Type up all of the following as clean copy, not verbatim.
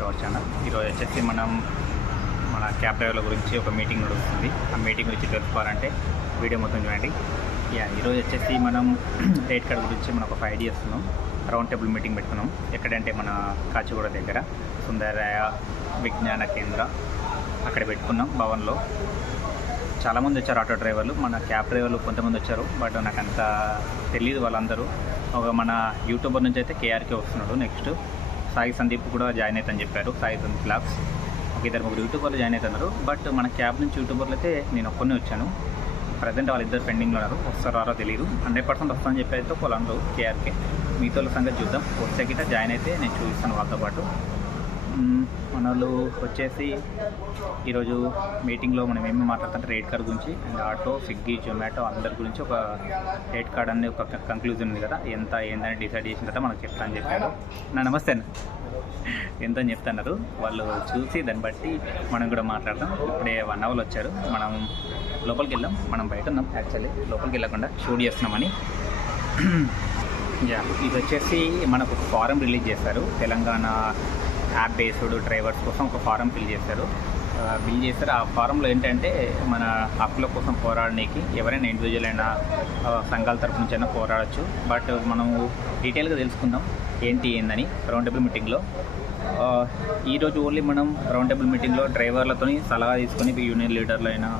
To our channel. ఈరోజు వచ్చేసి మన క్యాబ్ డ్రైవర్ల గురించి ఒక మీటింగ్ నడుస్తుంది. ఆ మీటింగ్ గురించి తెలుసుకోవాలంటే వీడియో మొత్తం చూడండి. ఈరోజు వచ్చేసి మనం రేట్ కార్డ్ గురించి మనం ఒక 5 ideas ఉన్నాం. రౌండ్ టేబుల్ మీటింగ్ పెట్టుకున్నాం. ఎక్కడంటే మన కాచిగూడ దగ్గర సుందరరాయ విజ్ఞాన కేంద్ర అక్కడ పెట్టుకున్నాం భవన్లో. చాలామంది వచ్చారు ఆటో డ్రైవర్లు, మన క్యాబ్ డ్రైవర్లు కొంతమంది వచ్చారు. బట్ నాకు అంత తెలియదు వాళ్ళందరూ. ఒక మన యూట్యూబర్ నుంచి అయితే కేఆర్కే వస్తున్నాడు. నెక్స్ట్ సాయి సందీప్ కూడా జాయిన్ అవుతాని చెప్పారు. సాయి సందీప్ బ్లాగ్స్ ఒక 2-3 యూట్యూబర్లు జాయిన్ అవుతున్నారు. బట్ మన క్యాబ్ నుంచి యూట్యూబర్లు అయితే నేను ఒక్కనే వచ్చాను. ప్రజెంట్ వాళ్ళిద్దరు పెండింగ్లో ఉన్నారు. వస్తారో తెలియదు. 100% వస్తామని చెప్పి అయితే వాళ్ళందరూ కేఆర్కే. మిగతా సంగతి చూద్దాం. వచ్చే గిట్ట జాయిన్ అయితే నేను చూపిస్తాను వాళ్ళతో పాటు. మన వాళ్ళు వచ్చేసి ఈరోజు మీటింగ్లో మనం ఏమేమి మాట్లాడుతుంటే రేట్ కార్డ్ గురించి అండ్ ఆటో, స్విగ్గీ, జొమాటో అందరి గురించి ఒక రేట్ కార్డ్ అనేది ఒక కంక్లూజన్ ఉంది కదా, ఎంత ఏందని డిసైడ్ చేసిన తర్వాత మనకు చెప్తా అని చెప్పాడు. నమస్తే అన్న, ఎంత అని చెప్తున్నారు వాళ్ళు. చూసి దాన్ని బట్టి మనం కూడా మాట్లాడదాం. ఇప్పుడే 1 hour వచ్చారు. మనం లోపలికి వెళ్ళాం. మనం బయట ఉన్నాం. యాక్చువల్లీ లోపలికి వెళ్ళకుండా షూట్ చేస్తున్నామని. ఇది వచ్చేసి మనకు ఒక ఫారం రిలీజ్ చేశారు. తెలంగాణ యాప్ బేస్డ్ డ్రైవర్స్ కోసం ఒక ఫారం బిల్ చేశారు. ఆ ఫారంలో ఏంటంటే మన హక్కుల కోసం పోరాడడానికి ఎవరైనా ఇండివిజువల్ అయినా సంఘాల తరపు నుంచి అయినా పోరాడచ్చు. బట్ మనము డీటెయిల్గా తెలుసుకుందాం ఏందని రౌండ్ టేబుల్ మీటింగ్లో. ఈరోజు ఓన్లీ మనం రౌండ్ టేబుల్ మీటింగ్లో డ్రైవర్లతో సలహా తీసుకొని యూనియన్ లీడర్లు అయినా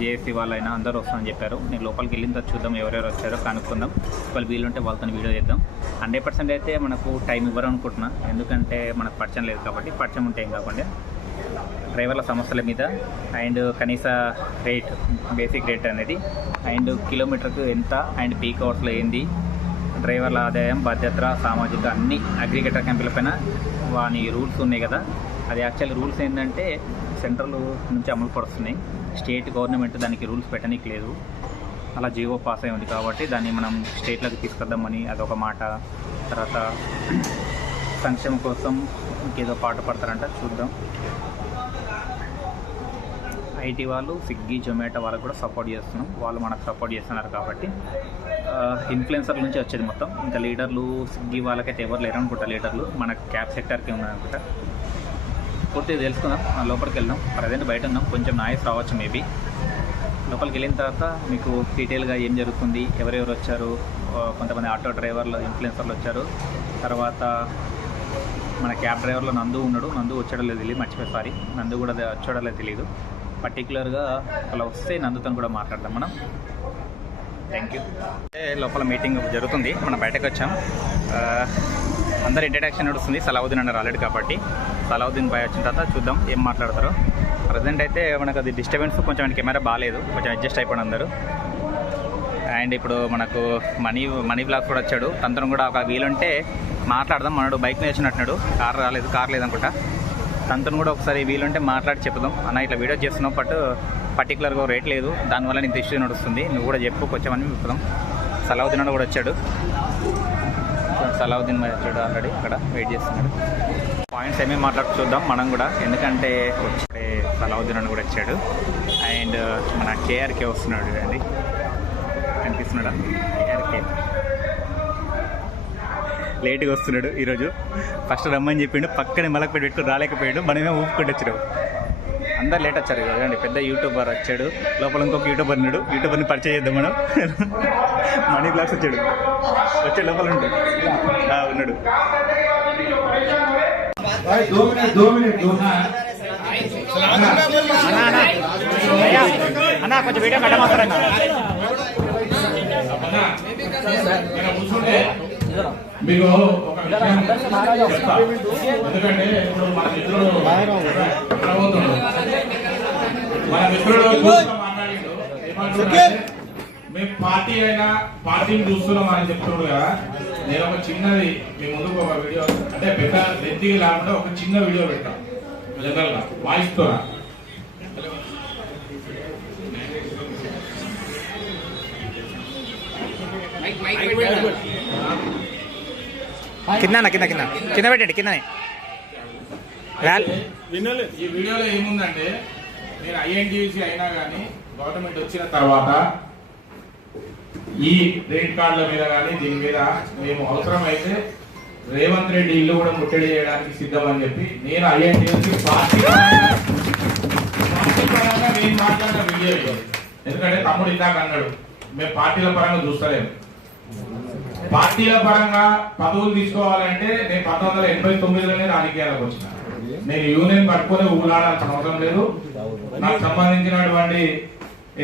జేఏసీ వాళ్ళైనా అందరూ వస్తామని చెప్పారు. నేను లోపలికి వెళ్ళిన తర్వాత చూద్దాం ఎవరెవరు వచ్చారో కనుక్కుందాం. వాళ్ళు వీలుంటే వాళ్ళతో వీడియో చేద్దాం. 100% అయితే మనకు టైం ఇవ్వరు అనుకుంటున్నా. ఎందుకంటే మనకు పరిచయం లేదు కాబట్టి. పరిచయం ఉంటే ఏం కాకుండా డ్రైవర్ల సమస్యల మీద అండ్ కనీస రేట్, బేసిక్ రేట్ అనేది అండ్ కిలోమీటర్కు ఎంత అండ్ పీక్ అవర్స్లో ఏంది, డ్రైవర్ల ఆదాయం, బాధ్యత, సామాజిక అన్ని అగ్రిగేటర్ కంపెనీల పైన వాని రూల్స్ ఉన్నాయి కదా. అది యాక్చువల్ రూల్స్ ఏంటంటే సెంట్రల్ నుంచి అమలు పడుతున్నాయి. స్టేట్ గవర్నమెంట్ దానికి రూల్స్ పెట్టడానికి లేదు. అలా జీవో పాస్ అయి ఉంది కాబట్టి దాన్ని మనం స్టేట్లోకి తీసుకొద్దామని అదొక మాట. తర్వాత సంక్షేమం కోసం ఇంకేదో పాట పడతారంట, చూద్దాం. ఐటీ వాళ్ళు, స్విగ్గీ, జొమాటో వాళ్ళకు కూడా సపోర్ట్ చేస్తున్నాం. వాళ్ళు మనకు సపోర్ట్ చేస్తున్నారు కాబట్టి ఇన్ఫ్లుయెన్సర్ల నుంచి వచ్చేది మొత్తం. ఇంకా లీడర్లు స్విగ్గీ వాళ్ళకైతే ఎవరు లేరు అనుకుంటా. లీడర్లు మన క్యాబ్ సెక్టర్కి ఉన్నారనుకుంటా. పూర్తిగా తెలుసుకుందాం. లోపలికి వెళ్దాం. ప్రజెంట్ బయట ఉన్నాం. కొంచెం నాయిస్ రావచ్చు మేబీ. లోపలికి వెళ్ళిన తర్వాత మీకు డీటెయిల్గా ఏం జరుగుతుంది, ఎవరెవరు వచ్చారు, కొంతమంది ఆటో డ్రైవర్లు, ఇన్ఫ్లుయెన్సర్లు వచ్చారు. తర్వాత మన క్యాబ్ డ్రైవర్లో నందు ఉన్నాడు. నందు వచ్చాడో లేదు తెలియదు, మర్చిపోయి సారీ. నందు కూడా వచ్చాడో లేదు తెలియదు. పర్టికులర్గా అలా వస్తే నందుతో కూడా మాట్లాడదాం మనం. Thank you. లోపల మీటింగ్ జరుగుతుంది. మనం బయటకు వచ్చాం. అందరు ఇంట్రడక్షన్ నడుస్తుంది. సలావుద్దీన్ అన్నారు ఆల్రెడీ కాబట్టి. సలావుద్దీన్ బాయ్ వచ్చిన తర్వాత చూద్దాం ఏం మాట్లాడతారో. ప్రజెంట్ అయితే మనకు అది డిస్టర్బెన్స్, కొంచెం కెమెరా బాగాలేదు, కొంచెం అడ్జస్ట్ అయిపోయింది అందరూ. అండ్ ఇప్పుడు మనకు మనీ బ్లాగ్ కూడా వచ్చాడు. తనతో కూడా ఒక వీలుంటే మాట్లాడదాం. మనడు బైక్ మీద వచ్చినట్టున్నాడు. కార్ లేదనుకుంటా. తనతో కూడా ఒకసారి వీలుంటే మాట్లాడి చెప్దాం. అన్న ఇట్లా వీడియో చేస్తున్నావు, బట్ పర్టికులర్గా రేట్ లేదు, దానివల్ల నీకు ఇష్యూ నడుస్తుంది, నువ్వు కూడా చెప్పు కొంచెం అని చెప్తాం. సలావుద్దీన్ కూడా వచ్చాడు. సలావుద్దీన్ వచ్చాడు ఆల్రెడీ, అక్కడ వెయిట్ చేస్తున్నాడు. పాయింట్స్ ఏమేమి మాట్లాడుతూ చూద్దాం మనం కూడా. ఎందుకంటే వచ్చే సలావుద్దీన్ కూడా వచ్చాడు. అండ్ మన కేఆర్కే వస్తున్నాడు అండి, కనిపిస్తున్నాడా? కేఆర్కే లేట్గా వస్తున్నాడు ఈరోజు. ఫస్ట్ రమ్మని చెప్పిండు, పక్కనే మలకపేట పెట్టుకుని రాలేకపోయాడు. మనమే ఊపుకుంటూ వచ్చాడు. అందరు లేట్ వచ్చారు కదండి. పెద్ద యూట్యూబర్ వచ్చాడు. లోపల ఇంకొక యూట్యూబర్ ఉన్నాడు. యూట్యూబర్ని పరిచయం చేద్దాం మనం. మనీ బ్లాగ్స్ వచ్చాడు లోపల ఉన్నాడు. అన్నా కొంచెం వీడియో కట్టమాస్తారన్నా. మీకు ఒక ఎందుకంటే ఇప్పుడు మన మిత్రుడు మాట్లాడిండు. మేము పార్టీని చూస్తున్నాం అని చెప్తున్నాడు కదా. నేను ఒక చిన్నది మీ ముందుకు ఒక వీడియో, అంటే పెద్ద లెంతిగా లేకుండా ఒక చిన్న వీడియో పెట్టాను. జనరల్గా వాయిస్తో కింద పెట్టండి. కిందనే ఈ వీడియోలో ఏముందంటే, నేను ఐఎన్టీయూసీ అయినా కానీ గవర్నమెంట్ వచ్చిన తర్వాత ఈ రేట్ కార్డుల మీద కానీ దీని మీద మేము అవసరమైతే రేవంత్ రెడ్డి ఇల్లు కూడా ముట్టడి చేయడానికి సిద్ధం అని చెప్పి నేను ఐఎన్టీఎస్కి పార్టీ పరంగా నేను మాట్లాడిన వీడియో ఇది. ఎందుకంటే తమ్ముడు ఇందాక అన్నాడు మేము పార్టీల పరంగా చూస్తలేము. పార్టీల పరంగా పదవులు తీసుకోవాలంటే నేను 1989లోనే రాజకీయాలకు వచ్చిన. నేను యూనియన్ పట్టుకొని ఊలాడాల్సిన అవసరం లేదు. నాకు సంబంధించినటువంటి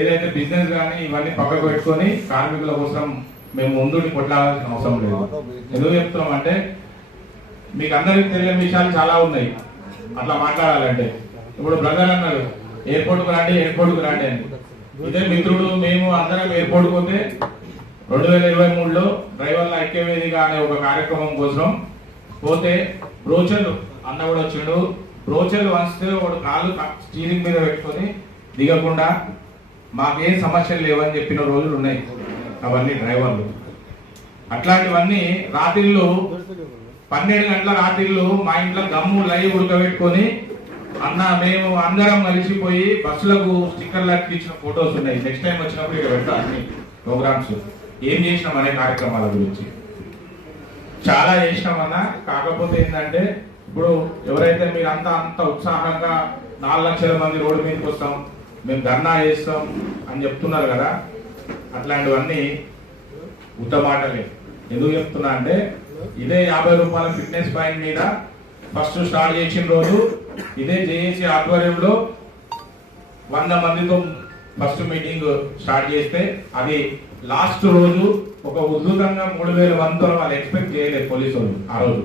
ఏదైతే బిజినెస్ కానీ ఇవన్నీ పక్కకు పెట్టుకొని కార్మికుల కోసం మేము ముందుని కొట్లాడాల్సిన అవసరం లేదు. ఎందుకు చెప్తున్నాం అంటే మీకు అందరికి తెలియని విషయాలు చాలా ఉన్నాయి అట్లా మాట్లాడాలంటే. ఇప్పుడు బ్రదర్ అన్నారు ఎయిర్పోర్ట్కు రండి అని. ఇదే మిత్రుడు మేము అందరం ఎయిర్పోర్ట్కి పోతే 2023లో డ్రైవర్ల ఐక్యవేదిక అనే ఒక కార్యక్రమం కోసం పోతే బ్రోచర్లు అన్న కూడా వచ్చిండు. బ్రోచర్లు వంచితే వాడు కాళ్ళు స్టీరింగ్ మీద పెట్టుకొని దిగకుండా మాకేం సమస్యలు లేవని చెప్పిన రోజులు ఉన్నాయి. అవన్నీ డ్రైవర్లు అట్లాంటివన్నీ రాత్రిళ్ళు 12 గంటల రాత్రిళ్ళు మా ఇంట్లో గమ్ము లైవ్ ఉడకబెట్టుకొని అన్న మేము అందరం కలిసిపోయి బస్సులకు స్టిక్కర్లు అతికించిన ఫొటోస్ ఉన్నాయి. నెక్స్ట్ టైం వచ్చినప్పుడు ఇక్కడ పెడతా అన్ని ప్రోగ్రామ్స్ ఏం చేసినాం అనే కార్యక్రమాల గురించి చాలా చేసినామన్నా. కాకపోతే ఏంటంటే ఇప్పుడు ఎవరైతే మీరు అంత ఉత్సాహంగా 4 లక్షల మంది రోడ్డు మీదకి వస్తాం మేము ధర్నా చేస్తాం అని చెప్తున్నారు కదా, అట్లాంటివన్నీ ఉత్తమాటలే. ఎందుకు చెప్తున్నా అంటే ఇదే 50 రూపాయల ఫిట్నెస్ పాయింట్ మీద ఫస్ట్ స్టార్ట్ చేసిన రోజు ఇదే జేఏసీ ఆధ్వర్యంలో 100 మందితో ఫస్ట్ మీటింగ్ స్టార్ట్ చేస్తే అది లాస్ట్ రోజు ఒక ఉద్ధృతంగా 3000 మందితో వాళ్ళు ఎక్స్పెక్ట్ చేయలేదు పోలీసు వాళ్ళు. ఆ రోజు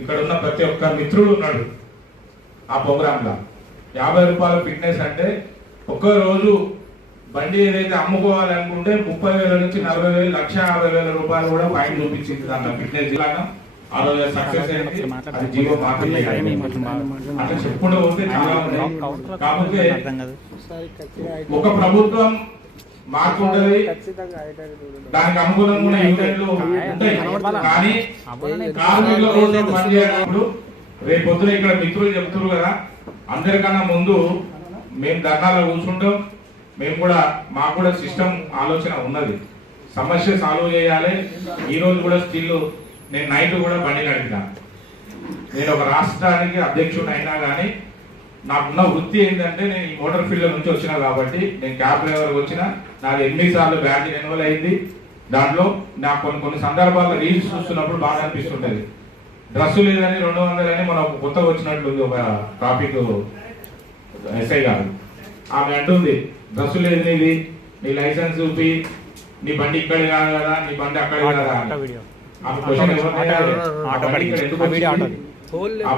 ఇక్కడ ఉన్న ప్రతి ఒక్క మిత్రుడు ఉన్నాడు ఆ ప్రోగ్రామ్ లో. 50 రూపాయల ఫిట్నెస్ అంటే ఒక్క రోజు బండి ఏదైతే అమ్ముకోవాలనుకుంటే 30,000 నుంచి 40,000 1,50,000 రూపాయలు కూడా ఫైన్ చూపించింది దాంట్లో ఫిట్నెస్ జిల్లాగా. ఆ రోజు సక్సెస్ అయింది. అది జీవో మార్కెట్ అట్లా చెప్పుకుంటూ పోతే చాలా ఉన్నాయి. కాకపోతే ఒక ప్రభుత్వం మార్పు ఉంటది, దానికి అనుగుణంగా యూనియన్లు ఉంటాయి. కానీ కార్మికుల కోసం పనిచేయనప్పుడు రేపు పొద్దున ఇక్కడ మిత్రులు చెప్తున్నారు కదా, అందరికన్నా ముందు మేము ధర్నాలో కూర్చుంటాం. మేము కూడా మాకు కూడా సిస్టమ్ ఆలోచన ఉన్నది, సమస్య సాల్వ్ చేయాలి. ఈ రోజు కూడా స్టిల్ నేను నైట్ కూడా బండి నడిపినా. నేను ఒక రాష్ట్రానికి అధ్యక్షుడు అయినా కానీ నాకున్న వృత్తి ఏంటంటే నేను ఈ మోటార్ ఫీల్డ్ నుంచి వచ్చినా కాబట్టి నేను క్యాబ్ డ్రైవర్ వచ్చిన నాకు 8 సార్లు బ్యాడ్జ్ రెన్యువల్ అయింది. దాంట్లో నాకు కొన్ని సందర్భాల్లో రీల్స్ చూస్తున్నప్పుడు బాగా అనిపిస్తుంటది. డ్రస్సు లేదని 200 అని మనం కొత్తగా వచ్చినట్లుంది ఒక ట్రాఫిక్ ఎస్ఐ గారు. ఆమె అంటుంది డ్రస్సు లేదు నీది, నీ లైసెన్స్ చూపి, నీ బండి ఇక్కడ కాదు కదా, నీ బండి అక్కడ కదా. ఆ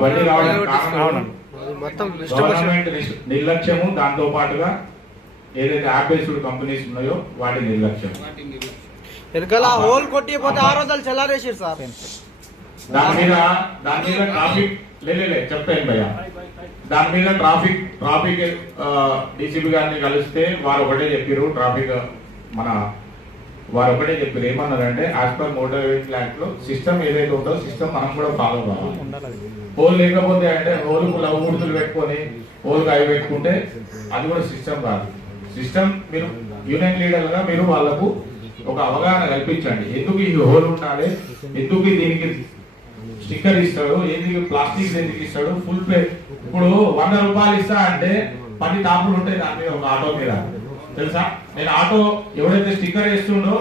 బండి రావడానికి కారణం గవర్నమెంట్ నిర్లక్ష్యము, దాంతో పాటుగా ఏదైతే యాప్ కంపెనీస్ ఉన్నాయో వాటి నిర్లక్ష్యం. దాని మీద ట్రాఫిక్ చెప్తాను భయ్యా. దాని మీద ట్రాఫిక్ డీసీపీ గారిని కలిస్తే వారు ఒకటే చెప్పారు. వారు ఒకటే చెప్పారు ఏమన్నారంటే as per motor vehicle act లో సిస్టమ్ ఏదైతే ఉందో సిస్టమ్ మనం కూడా ఫాలో కావాలి. హోల్ లేకపోతే అంటే హోల్కు లవ్ గుర్తులు పెట్టుకొని హోల్కి అవి పెట్టుకుంటే అది కూడా సిస్టమ్ కాదు. సిస్టమ్ మీరు యూనియన్ లీడర్ గా మీరు వాళ్ళకు ఒక అవగాహన కల్పించండి. ఎందుకు ఈ హోల్ ఉండాలి, ఎందుకు దీనికి స్టిక్కర్ ఇస్తాడు, ఎందుకు ప్లాస్టిక్ ఎందుకు ఇస్తాడు, ఫుల్ ప్లే. ఇప్పుడు 100 రూపాయలు ఇస్తా అంటే 10 టాపులు ఉంటాయి దాని మీద, ఒక ఆటో మీద తెలుసా. నేను ఆటో ఎవడైతే స్టిక్కర్ వేస్తుండో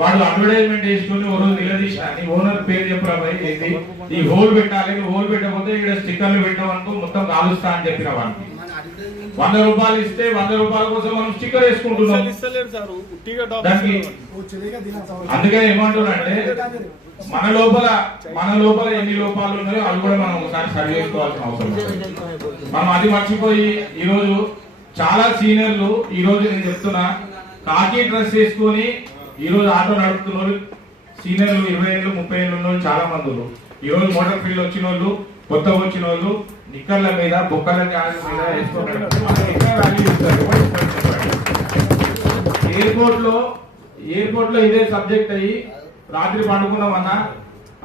వాడు అడ్వర్టైజ్మెంట్ వేసుకుని ఓ రోజు నిలదీసిన నీ ఓనర్ పేరు చెప్పరా ఏంటి ఈ హోల్ పెట్టాలి, హోల్ పెట్టకపోతే ఇక్కడ స్టిక్కర్లు పెట్టామనుకో మొత్తం కాలుస్తా అని చెప్పిన వాడికి. 100 రూపాయలు ఇస్తే 100 రూపాయల కోసం మనం స్టిక్కర్ వేసుకుంటున్నాం. అందుకని ఏమంటున్నారంటే మన లోపల ఎన్ని లోపాలు ఉన్నాయో అవి కూడా మనం ఒకసారి సరి చేసుకోవాల్సిన అవసరం ఉంది. మనం అది మర్చిపోయి ఈరోజు చాలా సీనియర్లు ఈ రోజు నేను చెప్తున్నా కాకి డ్రెస్ వేసుకొని ఈ రోజు ఆటో నడుపుతున్నారు. సీనియర్లు 20 ఏళ్ళు 30 ఏళ్ళు ఉన్న చాలా మంది ఈ రోజు మోటార్ ఫీల్డ్ వచ్చిన వాళ్ళు, కొత్తగా వచ్చిన వాళ్ళు నిక్కర్ల మీద బొక్కల మీద వేసుకుంటారు. ఎయిర్పోర్ట్ లో ఇదే సబ్జెక్ట్ అయ్యి రాత్రి పండుకున్నామన్నా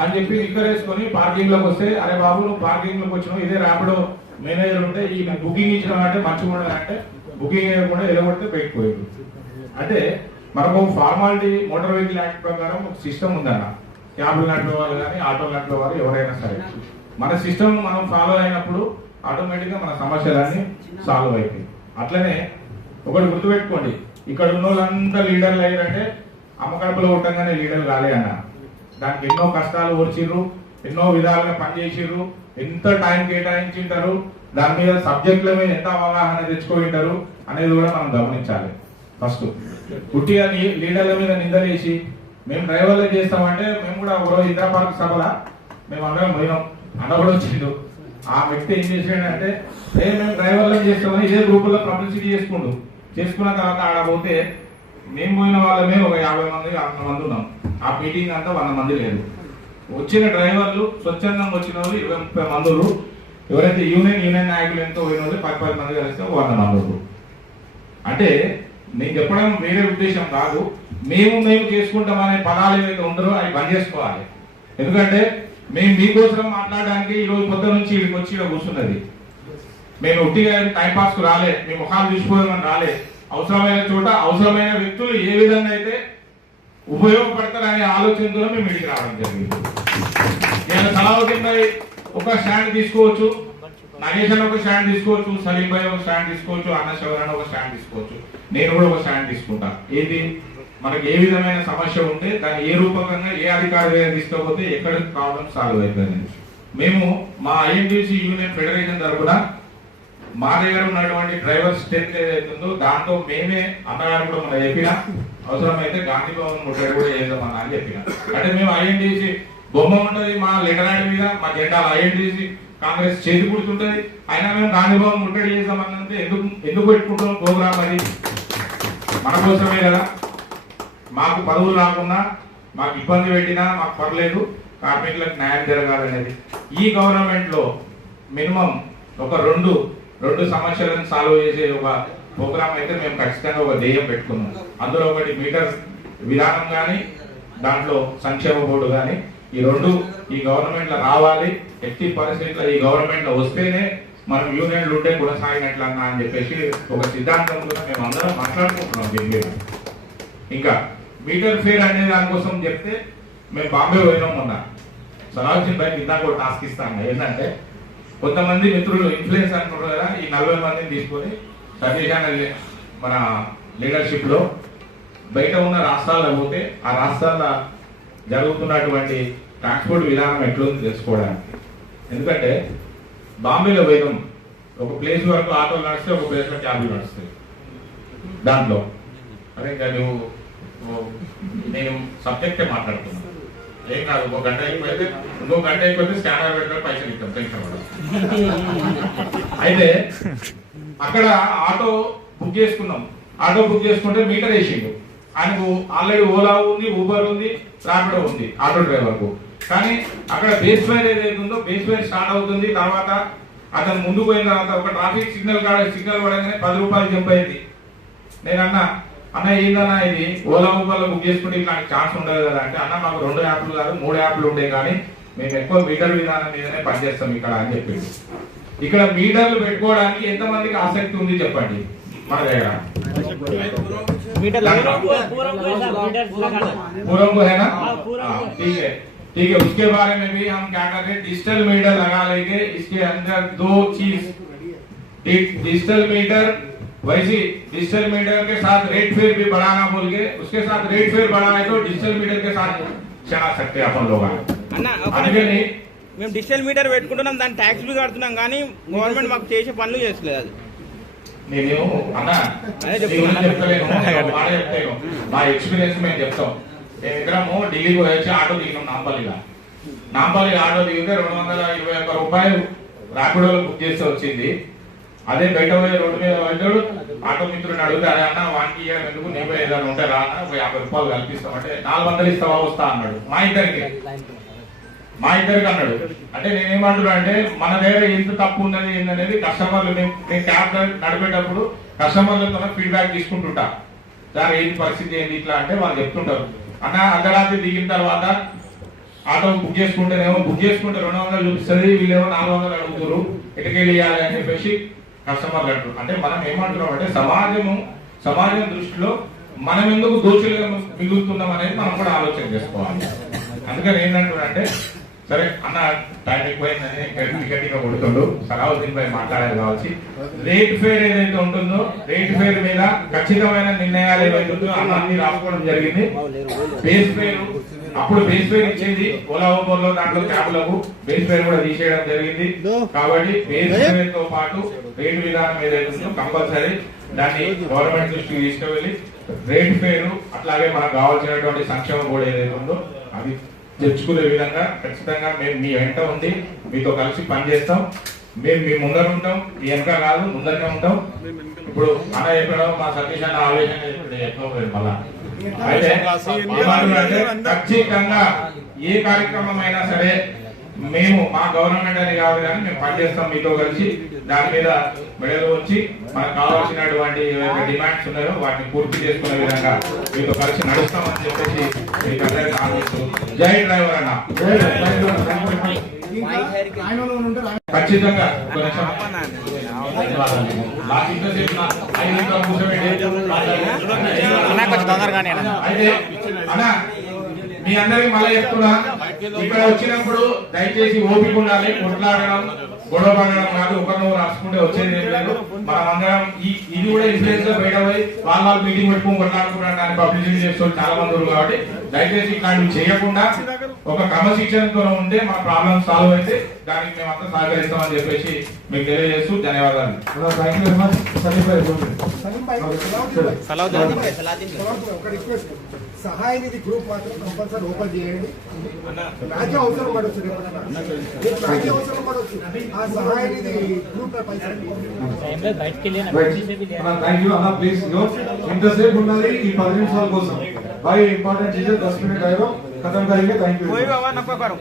అని చెప్పి నిక్కర్ వేసుకొని పార్కింగ్ లోకి వస్తే అరే బాబు నువ్వు పార్కింగ్ లోకి వచ్చినావు, ఇదే ర్యాపిడో మేనేజర్ ఉంటే ఈ బుకింగ్ ఇచ్చినామంటే మంచిగా అంటే బుకింగ్ వేయకుండా ఎలగొడితే పెట్టిపోయాడు. అంటే మనకు ఫార్మాలిటీ మోటార్ వెహికల్ యాక్ట్ ప్రకారం ఒక సిస్టమ్ ఉందన్న. క్యాబ్లు నడిపే వాళ్ళు కానీ ఆటోలు నడిపే వాళ్ళు ఎవరైనా సరే మన సిస్టమ్ మనం ఫాలో అయినప్పుడు ఆటోమేటిక్గా మన సమస్యలన్నీ సాల్వ్ అవుతాయి. అట్లనే ఒకటి గుర్తుపెట్టుకోండి, ఇక్కడ ఉన్న వాళ్ళంతా లీడర్లు అయ్యారంటే అమ్మకడుపులో ఉండగానే లీడర్లు కాలే అన్న. దానికి ఎన్నో కష్టాలు ఓర్చిర్రు, ఎన్నో విధాలుగా పనిచేసిర్రు, ఎంత టైం కేటాయించింటారు, దాని మీద సబ్జెక్టుల మీద ఎంత అవగాహన తెచ్చుకుంటారు అనేది కూడా మనం గమనించాలి. ఫస్ట్ పుట్టిగా లీడర్ల మీద నిందలేసి మేము డ్రైవర్లు చేస్తామంటే మేము కూడా ఒకరోజు ఇందిరా పార్క్ సభలో మేము అందరం పోయినాం. అన్న కూడా వచ్చిండు. ఆ వ్యక్తి ఏం చేసాడంటే మేము డ్రైవర్లు చేస్తామని ఇదే గ్రూపుల్లో పబ్లిసిటీ చేసుకున్న తర్వాత ఆడ పోతే మేము పోయిన వాళ్ళమే ఒక 50 మంది 100 మంది ఉన్నాం. ఆ మీటింగ్ అంతా 100 మంది లేదు. వచ్చిన డ్రైవర్లు స్వచ్ఛందంగా వచ్చిన వాళ్ళు 20-30 మంది. ఎవరైతే యూనియన్ నాయకులు ఎంతో పోయిన వాళ్ళు 10 మంది కలిస్తే 100 మంది. అంటే నేను చెప్పడం వేరే ఉద్దేశం కాదు, మేము చేసుకుంటామనే పదాలు ఏవైతే ఉండరో అవి బంద్ చేసుకోవాలి. ఎందుకంటే మేము మీకోసం మాట్లాడడానికి ఈరోజు పొద్దు నుంచి ఇక్కడికి వచ్చి కూర్చున్నది. మేము ఒట్టిగా టైంపాస్కు రాలే, మీ ముఖాలు చూసిపోదామని రాలే. అవసరమైన చోట అవసరమైన వ్యక్తులు ఏ విధంగా అయితే ఉపయోగపడతారనే ఆలోచనతో మేము ఇంటికి రావడం జరిగింది. నేను సలావుద్దీన్ భాయ్ ఒక స్టాండ్ తీసుకోవచ్చు, నగేష్ అని ఒక స్టాండ్ తీసుకోవచ్చు, సలీం భాయ్ ఒక స్టాండ్ తీసుకోవచ్చు, అన్న శివరాణి ఒక స్టాండ్ తీసుకోవచ్చు, నేను కూడా ఒక స్టాండ్ తీసుకుంటా. ఏది మనకి ఏ విధమైన సమస్య ఉంటే దాన్ని ఏ రూపకంగా ఏ అధికారి తీసుకోకపోతే ఎక్కడ ప్రాబ్లం సాల్వ్ అవుతుంది. మేము మా ఐఎన్టీసీ యూనియన్ ఫెడరేషన్ తరఫున మా దగ్గర ఉన్నటువంటి డ్రైవర్ స్ట్రెంత్ ఏదైతుందో దాంతో మేమే అన్నగారు కూడా మనం చెప్పిన అవసరమైతే గాంధీ భవన్ ముట్టడి కూడా చేద్దామన్నా అని చెప్పిన. అంటే మేము ఐఎన్టీసీ బొమ్మ ఉంటది మా లెటరాడి మీద, మా జెండా ఐఎన్టీసీ కాంగ్రెస్ చేతి గుర్తుంటది, అయినా మేము గాంధీ భవన్ ముట్టడి చేద్దామన్నంటే ఎందుకు పెట్టుకుంటాం ప్రోగ్రామ్? అది మన కోసమే కదా. మాకు పదవులు రాకున్నా మాకు ఇబ్బంది పెట్టినా మాకు పర్లేదు, కార్మికులకు న్యాయం జరగాలనేది. ఈ గవర్నమెంట్ లో మినిమం ఒక రెండు సమస్యలను సాల్వ్ చేసే ఒక ప్రోగ్రామ్ అయితే మేము ఖచ్చితంగా ఒక ధ్యేయం పెట్టుకున్నాం. అందులో ఒకటి మీటర్ విధానం కానీ దాంట్లో సంక్షేమ బోర్డు కానీ ఈ రెండు ఈ గవర్నమెంట్ లో రావాలి. ఎట్టి పరిస్థితుల్లో ఈ గవర్నమెంట్ లో వస్తేనే మనం యూనియన్లు ఉంటే కొనసాగినట్లన్నా అని చెప్పేసి ఒక సిద్ధాంతం కూడా మేము అందరం మాట్లాడుకుంటున్నాం దీని మీద. ఇంకా మీటర్ ఫేర్ అనే దానికోసం చెప్తే మేము బాంబే పోయినాం మొన్న. సలావుద్దీన్ భాయ్ ఇందాక కూడా టాస్క్ ఇస్తాను. ఏంటంటే కొంతమంది మిత్రులు ఇన్ఫ్లుయెన్స్ అనుకుంటారు కదా, ఈ 40 మందిని తీసుకొని సతీష్ మన లీడర్షిప్ లో బయట ఉన్న రాష్ట్రాల్లో పోతే ఆ రాష్ట్రాల్లో జరుగుతున్నటువంటి ట్రాన్స్పోర్ట్ విధానం ఎట్లుంది తెలుసుకోవడానికి. ఎందుకంటే బాంబేలో పోయినాం, ఒక ప్లేస్ వరకు ఆటోలు నడిస్తే ఒక ప్లేస్ లో క్యాబ్లు నడుస్తాయి. దాంట్లో అదే ఇంకా నేను సబ్జెక్టే మాట్లాడుతున్నాను, ఏం కాదు. ఇంకో గంట అయిపోతే స్కానర్ పెట్టడం పైసలు ఇస్తాం, టెన్షన్ పడదు. అయితే అక్కడ ఆటో బుక్ చేసుకున్నాం. ఆటో బుక్ చేసుకుంటే మీటర్ వేసిండు. ఆయనకు ఆల్రెడీ ఓలా ఉంది, ఊబర్ ఉంది, ర్యాపిడో ఉంది ఆటో డ్రైవర్ కు. కానీ అక్కడ బేస్ ఫైర్ ఏదైతే ఉందో బేస్ ఫైర్ స్టార్ట్ అవుతుంది. తర్వాత అతను ముందుకు పోయిన తర్వాత ఒక ట్రాఫిక్ సిగ్నల్ పడగానే 10 రూపాయలు జంప్ అయింది. నేను అన్న ఏందన్నా ఇది ఓలా ఊబర్లో బుక్ చేసుకుంటే ఇట్లాంటి ఛాన్స్ ఉండదు కదా అంటే, అన్న మాకు 2 యాప్లు కాదు 3 యాప్లు ఉండే, కానీ మేము ఎక్కువ మీటర్ విధానం మీదనే పనిచేస్తాం ఇక్కడ అని చెప్పింది. ఇక్కడ మీటర్లు పెట్టుకోవడానికి ఎంతమందికి ఆసక్తి ఉంది చెప్పండి మన దగ్గర? पूरम को है ना? ठीक है उसके बारे में भी हम क्या कर रहे हैं, डिजिटल मीटर लगा लेंगे. इसके अंदर 2 चीज, डिजिटल मीटर वैसे डिजिटल मीटर के साथ रेट फेयर भी बढ़ाना बोल के, उसके साथ रेट फेयर बढ़ाए तो डिजिटल मीटर के साथ चला सकते हैं अपन लोग. మేము డిజిటల్ మీటర్ పెట్టుకుంటున్నాం, దాని ట్యాక్స్ కూడా కడుతున్నాం, కానీ గవర్నమెంట్ మాకు చేసే పనులు చేస్తలేదు. అది నేను చెప్తలేను, మా ఎక్స్పీరియన్స్ మేము చెప్తాం. మేము ఇద్దరము ఢిల్లీకి వచ్చి ఆటో దిగినాం. నాంపల్లి ఆటో దిగితే 221 రూపాయలు ర్యాపిడోలో బుక్ చేస్తే వచ్చింది. అదే బయట పోయే రోడ్డు మీద వచ్చాడు ఆటో మిత్రుని అడిగితే, అదే అన్న వానికి ఇవ్వడం ఎందుకు, నీ పోయి ఏదైనా ఉంటే రా అన్న, 50 రూపాయలు కల్పిస్తామంటే 400 ఇస్తావా వస్తా అన్నాడు. మా ఇద్దరికి అన్నాడు. అంటే నేనేమంటున్నా అంటే మన దగ్గర ఎంత తప్పు ఉన్నది ఏంటనేది కస్టమర్లు, నేను క్యాబ్ నడిపేటప్పుడు కస్టమర్లతో ఫీడ్బ్యాక్ తీసుకుంటుంటా. సార్ ఏంటి పరిస్థితి ఏంటి ఇట్లా అంటే వాళ్ళు చెప్తుంటారు, అన్న అర్ధరాత్రి దిగిన తర్వాత ఆటో బుక్ చేసుకుంటే 200 చూపిస్తుంది, వీళ్ళేమో 400 అడుగుతారు, ఎటుకెళ్ళి ఇవ్వాలి అని చెప్పేసి కస్టమర్లు అంటారు. అంటే మనం ఏమంటున్నాం అంటే సమాజం దృష్టిలో మనం ఎందుకు దోషులుగా మిగులుతున్నాం అనేది మనం కూడా ఆలోచన చేసుకోవాలి. అందుకని ఏంటంటే సరే అన్న టైం ఎక్కువైందని టికెట్గా కొడుతుండు సలావుద్దీన్ పై మాట్లాడాలి కావచ్చు. రేట్ ఫేర్ ఏదైతే ఉంటుందో రేట్ ఫేర్ మీద ఖచ్చితమైన నిర్ణయాలు ఏవైతే ఉందో అన్ని రాసుకోవడం జరిగింది. బేస్ ఫేర్ అప్పుడు బేస్ ఫేర్ ఇచ్చేది ఓలా ఊబర్లో దాంట్లో క్యాబ్లకు బేస్ ఫేర్ కూడా తీసేయడం జరిగింది. కాబట్టి బేస్ ఫేర్ తో పాటు రేటు విధానం ఏదైతే ఉందో కంపల్సరీ దాన్ని గవర్నమెంట్ దృష్టికి తీసుకువెళ్ళి రేట్ ఫేరు అట్లాగే మనకు కావాల్సినటువంటి సంక్షేమం కూడా ఏదైతే ఉందో అది తెచ్చుకునే విధంగా ఖచ్చితంగా మేము మీ వెంట ఉండి మీతో కలిసి పనిచేస్తాం. మేము మీ ముందర ఉంటాం, ఈ వెనక కాదు ముందరనే ఉంటాం. ఇప్పుడు అన్న చెప్పడం మా సతీష్ అన్న ఆవేశంగా చెప్పలేదు మళ్ళా. అయితే ఖచ్చితంగా ఏ కార్యక్రమం అయినా సరే మేము మా గవర్నమెంట్ అని కాదు కానీ మేము పనిచేస్తాం మీతో కలిసి. దాని మీద మెడలు వచ్చి మనకు కావాల్సినటువంటి ఏవైతే డిమాండ్స్ ఉన్నాయో వాటిని పూర్తి చేసుకునే విధంగా మీతో కలిసి నడుస్తామని చెప్పేసి మీకు అందరికీ ఆలోచిస్తూ జై డ్రైవర్ అన్న. ఖచ్చితంగా అయితే అన్న మీ అందరికి మళ్ళీ చెప్తున్నా, ఇక్కడ వచ్చినప్పుడు దయచేసి ఓపిక ఉండాలి. కొట్లాడడం గొడవ పడడం కాదు, ఒకరినొకరు రాసుకుంటే వచ్చేది ఏం లేదు. మనం అందరం ఇది కూడా ఇన్ఫ్లుయెన్స్ గా బయట పోయి వాళ్ళు మీటింగ్ పెట్టుకుని కొట్లాడుకుంటారు పబ్లిసిటీ చేస్తున్నారు చాలా మంది ఉన్నారు. కాబట్టి దయచేసి ఇట్లాంటివి చేయకుండా ఒక క్రమశిక్షణతో ఉంటే మన ప్రాబ్లమ్ సాల్వ్ అయితే దానికి మేమంతా సహకరిస్తామని చెప్పేసి మీకు తెలియజేస్తూ ధన్యవాదాలు. సహాయ నిధి గ్రూప్ మాత్రం కంపల్సరీ ఓపెన్ చేయండి. రాజ్యం అవసరం పడవచ్చు, రాజ్యం అవసరం పడవచ్చు. ఆ సహాయ నిధి గ్రూప్ ఇంతసేపు ఉన్నది ఈ 10 నిమిషాల కోసం. भाई इंपॉर्टेंट चीज है, 10 मिनट आएगा खत्म करेंगे. Thank you. कोई बाबा नको करो,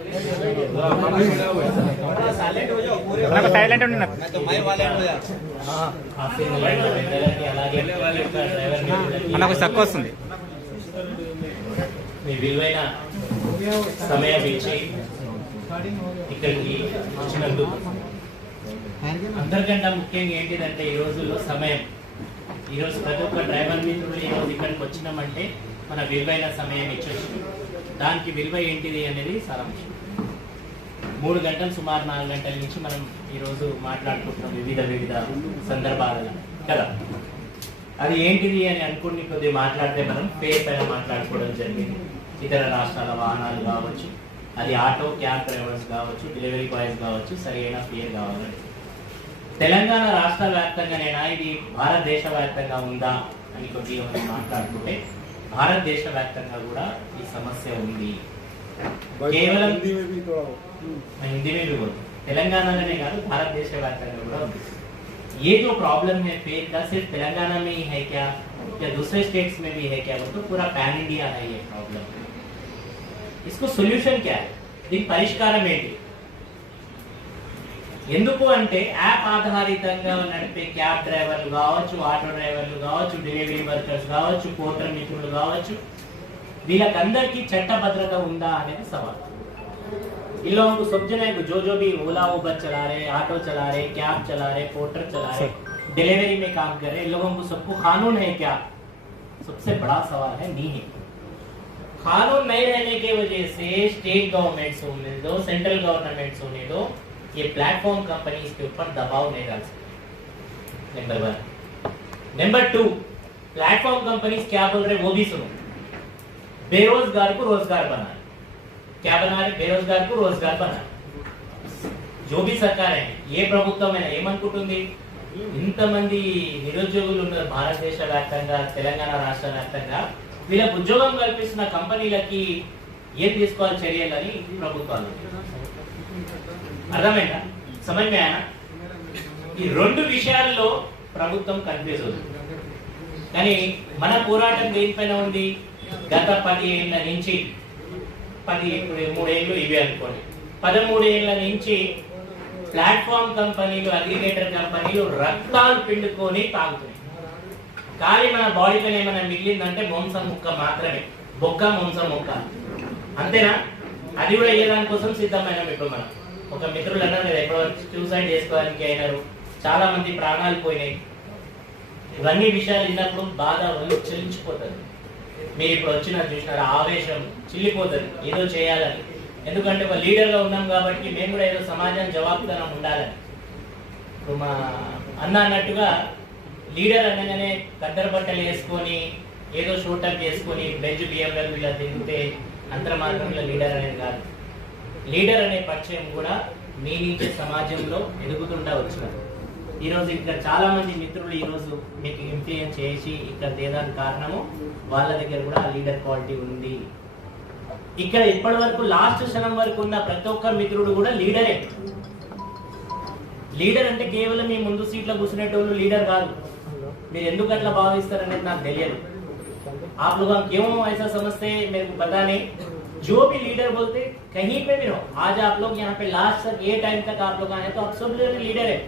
साइलेंट होने ना तो मैं वाले हो जा మనకు తక్కువ వస్తుంది. మీ విలువైన సమయం ఇచ్చి ఇక్కడికి వచ్చినందుకు అందరికంటే ముఖ్యంగా ఏంటిదంటే ఈ రోజుల్లో సమయం. ఈరోజు ప్రతి ఒక్క డ్రైవర్ మిత్రులు ఈరోజు ఇక్కడికి వచ్చినామంటే మన విలువైన సమయం ఇచ్చొచ్చు. దానికి విలువ ఏంటిది అనేది సారాంశం. 3 గంటలు సుమారు 4 గంటల నుంచి మనం ఈరోజు మాట్లాడుకుంటున్నాం వివిధ సందర్భాలలో కదా. అది ఏంటిది అని అనుకుని కొద్దిగా మాట్లాడితే మనం ఫేర్ పైన మాట్లాడుకోవడం జరిగింది. ఇతర రాష్ట్రాల వాహనాలు కావచ్చు, అది ఆటో క్యాబ్ డ్రైవర్స్ కావచ్చు, డెలివరీ బాయ్స్ కావచ్చు, సరైన ఫేర్ కావాలని. తెలంగాణ రాష్ట్ర వ్యాప్తంగానైనా ఇది భారతదేశ వ్యాప్తంగా ఉందా అని కొద్దిగా మనం మాట్లాడుకుంటే భారతదేశ వ్యాప్తంగా కూడా ఈ సమస్య ఉంది. కేవలం हिंदी में भी बोलते तेलंगाना में नहीं कहा, भारत देश के बात करने बोला। ये जो प्रॉब्लम है पेड़ का सिर्फ तेलंगाना में ही है क्या या दूसरे स्टेट्स में भी है क्या, वो तो पूरा पैन इंडिया है ये प्रॉब्लम. इसको सॉल्यूशन क्या है, దీని పరిష్కారం ఏంటి? ఎందుకు అంటే యాప్ ఆధారితంగా నడిపే క్యాబ్ డ్రైవర్లు కావచ్చు, ఆటో డ్రైవర్లు కావచ్చు, డెలివరీ వర్కర్స్ కావచ్చు, పోర్టర్ మిత్రులు కావచ్చు, వీళ్ళకందరికీ చట్టభద్రత ఉందా అనేది సవాల్. इन लोगों को सब जने जो भी ओला उबर चला रहे, ऑटो चला रहे, कैब चला रहे, पोर्टर चला रहे, डिलीवरी में काम कर रहे, इन लोगों को सबको कानून है क्या? सबसे बड़ा सवाल है, नहीं है. कानून नहीं रहने की वजह से स्टेट गवर्नमेंट्स होने दो, सेंट्रल गवर्नमेंट्स होने दो, ये प्लेटफॉर्म कंपनीज के ऊपर दबाव नहीं डाल सकते. नंबर 1. नंबर 2, प्लेटफॉर्म कंपनीज क्या बोल रहे वो भी सुनो. बेरोजगार को रोजगार बनाए. क्या बना रहे? बेरोजगार को रोजगार बना. जो भी सरकार है ये ప్రభుత్వం ఏమనుకుంటుంది, ఇంతమంది నిరుద్యోగులు ఉన్నారు భారతదేశ వ్యాప్తంగా, తెలంగాణ రాష్ట్ర వ్యాప్తంగా, వీళ్ళకి ఉద్యోగం కల్పిస్తున్న కంపెనీలకి ఏం తీసుకోవాలి చర్యలని ప్రభుత్వాలు. అర్థమైందా? సమన్వయనా? ఈ రెండు విషయాల్లో ప్రభుత్వం కన్ఫ్యూజ్ అవుతుంది. కానీ మన పోరాటం దేనిపైన ఉంది? గత 10 ఏళ్ల నుంచి 3 ఏళ్ళు ఇవి అనుకోండి, 13 ఏళ్ల నుంచి ప్లాట్ఫామ్ కంపెనీలు, అగ్రిగేటర్ కంపెనీలు రక్తాలు పిండుకొని తాగుతున్నాయి. కానీ మన బాడీ పైన ఏమైనా మిగిలిందంటే మాంసం ముక్క మాత్రమే, బొక్క మాంసం ముక్క, అంతేనా? అది కూడా అయ్యేదాని కోసం సిద్ధమైన ఇప్పుడు మనం ఒక మిత్రులు అన్నారు కదా, ఎప్పటివరకు సూసైడ్ చేసుకోవడానికి అయినారు, చాలా మంది ప్రాణాలు పోయినాయి. ఇవన్నీ విషయాలు విన్నప్పుడు బాధ చెల్లించిపోతుంది. మీరు ఇప్పుడు వచ్చిన చూసినారు ఆవేశం చిల్లిపోతుంది ఏదో చేయాలని. ఎందుకంటే ఒక లీడర్గా ఉన్నాం కాబట్టి మేము కూడా ఏదో సమాజం జవాబుదానం ఉండాలని. ఇప్పుడు మా అన్న అన్నట్టుగా లీడర్ అనగానే కద్దరు బట్టలు వేసుకొని ఏదో షూటర్ చేసుకొని బెంచ్ బిఎండబ్ల్యూ ఇలా తిరిగితే అంతర్మాత్రంలో లీడర్ అనేది కాదు. లీడర్ అనే పరిచయం కూడా మీ నుంచి సమాజంలో ఎదుగుతుంటా వచ్చినారు. ఈరోజు ఇక్కడ చాలా మంది మిత్రులు ఈరోజు మీకు ఇన్ఫ్లుయెన్స్ చేసి ఇక్కడ దేదానికి కారణము వాళ్ళ దగ్గర కూడా ఆ లీడర్ క్వాలిటీ ఉంది. ఇక్కడ ఇప్పటి వరకు లాస్ట్ క్షణం వరకు ఉన్న ప్రతి ఒక్క మిత్రుడు కూడా లీడరే. లీడర్ అంటే కేవలం మీ ముందు సీట్లో కూర్చునేటోళ్ళు లీడర్ కాదు. మీరు ఎందుకు అట్లా భావిస్తారనేది నాకు తెలియదు. आप लोग क्यों ऐसा समझते हैं मेरे को पता नहीं. जो भी लीडर बोलते कहीं पे भी हो, आज आप लोग यहाँ पे लास्ट तक ये टाइम तक आप लोग आए तो आप सब लीडर है.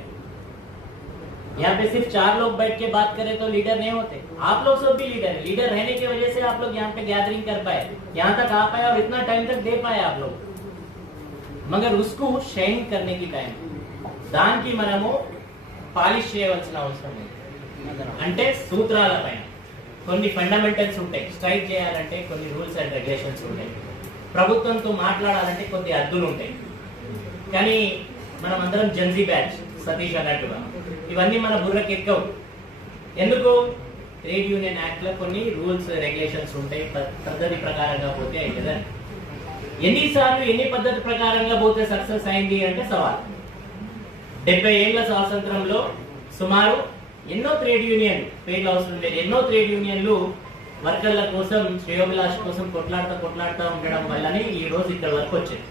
यहाँ पे सिर्फ 4 लोग बैठ के बात करें तो लीडर नहीं होते. आप लोग सब भी लीडर है. लीडर रहने की वजह से आप लोग यहाँ पे गैदरिंग कर पाए, यहाँ तक आ पाए और इतना टाइम तक दे पाए आप लोग. मगर उसको शाइन करने की टाइम దాన్ కి మనము పాలిష్ చేయవలసిన అవసరం ఉంది. అంటే సూత్రాల పైన కొన్ని ఫండమెంటల్స్ ఉంటాయి. స్ట్రైక్ చేయాలంటే కొన్ని రూల్స్ అండ్ రెగ్యులేషన్స్ ఉంటాయి. ప్రభుత్వంతో మాట్లాడాలంటే కొన్ని అద్దులు ఉంటాయి. కానీ మనం అందరం జెన్జీ బ్యాచ్ సతీష్ అన్నట్టుగా ఇవన్నీ మన బుర్రకి ఎక్కవు. ఎందుకు? ట్రేడ్ యూనియన్ యాక్ట్ లో కొన్ని రూల్స్ రెగ్యులేషన్స్ ఉంటాయి. పద్ధతి ప్రకారంగా పోతే అయి కదా. ఎన్నిసార్లు ఎన్ని పద్ధతి ప్రకారంగా పోతే సక్సెస్ అయింది అంటే సవాల్. 70 ఏళ్ల స్వాతంత్రంలో సుమారు ఎన్నో ట్రేడ్ యూనియన్ పేర్లు అవసరం లేదు, ఎన్నో ట్రేడ్ యూనియన్లు వర్కర్ల కోసం శ్రేయోభిలాష కోసం కొట్లాడుతూ ఉండడం వల్లనే ఈ రోజు ఇక్కడ వరకు వచ్చాయి.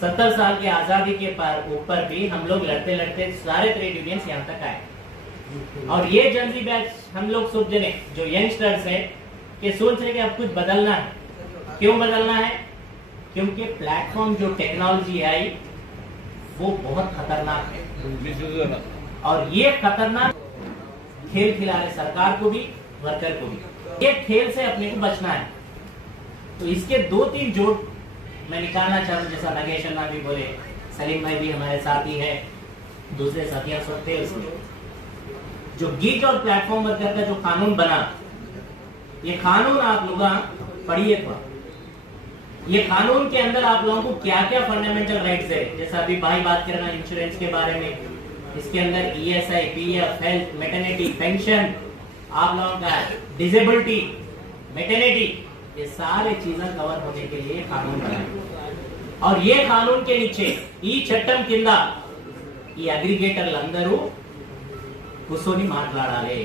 70 साल की आजादी के ऊपर भी हम लोग लड़ते लड़ते सारे ट्रेड यूनियंस यहाँ तक आए. और ये जनजी बैच हम लोग सब जने जो यंगस्टर्स है कि सोच रहे कि अब कुछ बदलना है. क्यों बदलना है? क्योंकि प्लेटफॉर्म जो टेक्नोलॉजी आई वो बहुत खतरनाक है. और ये खतरनाक खेल खिला रहे सरकार को भी वर्कर को भी. ये खेल से अपने को बचना है. तो इसके 2-3 जोड़ मैं निकालना चाहूँ. जैसा नगेश अन्ना भी बोले, सलीम भाई भी हमारे साथी है, दूसरे साथियां सुनते हैं. उसमें जो गीट और प्लेटफॉर्म वर्कर का जो कानून बना, ये कानून आप लोग पढ़िए थोड़ा. ये कानून के अंदर आप लोगों को क्या क्या फंडामेंटल राइट्स है. जैसा अभी भाई बात कर रहे हैं इंश्योरेंस के बारे में, इसके अंदर ESI, PF, health, maternity, pension, आप लोगों का डिसेबिलिटी, मैटरनिटी, ये सारे चीजें कवर होने के लिए कानून बना. और ये कानून के नीचे ఈ చట్టం కింద ఈ అగ్రిగేటర్లు అందరూ కూర్చొని మాట్లాడాలి,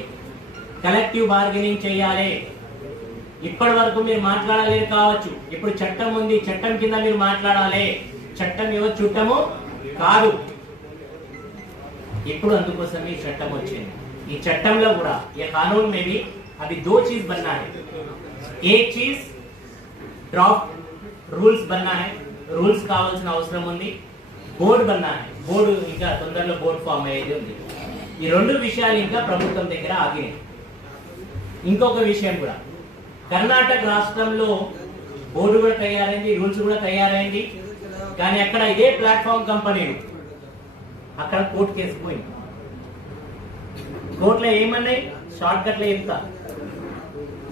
కలెక్టివ్ బార్గెనింగ్ చేయాలి. ఇప్పటి వరకు మీరు మాట్లాడలేరు కావచ్చు, ఇప్పుడు చట్టం ఉంది, చట్టం కింద మీరు మాట్లాడాలి. చట్టం ఎవరు చుట్టము కాదు. ఇప్పుడు అందుకోసం ఈ చట్టం వచ్చింది. ఈ చట్టంలో కూడా ये कानून में भी अभी 2 चीज बनना है. एक चीज ड्राफ्ट रूल्स बनना है. रूल्स కావాల్సిన అవసరం ఉంది. బోర్డు बनना है. బోర్డు ఇంకా తొందరలో బోర్డు ఫామ్ అయ్యేది ఉంది. ఈ 2 విషయాలు ఇంకా ప్రభుత్వం దగ్గర ఆగినాయి. ఇంకొక విషయం కూడా, కర్ణాటక రాష్ట్రంలో బోర్డు కూడా తయారైంది, రూల్స్ కూడా తయారైంది. కానీ అక్కడ ఇదే ప్లాట్ఫామ్ కంపెనీలు అక్కడ కోర్టు కేసు పోయింది. కోర్టులో ఏమన్నాయి? షార్ట్ కట్లో చెప్తా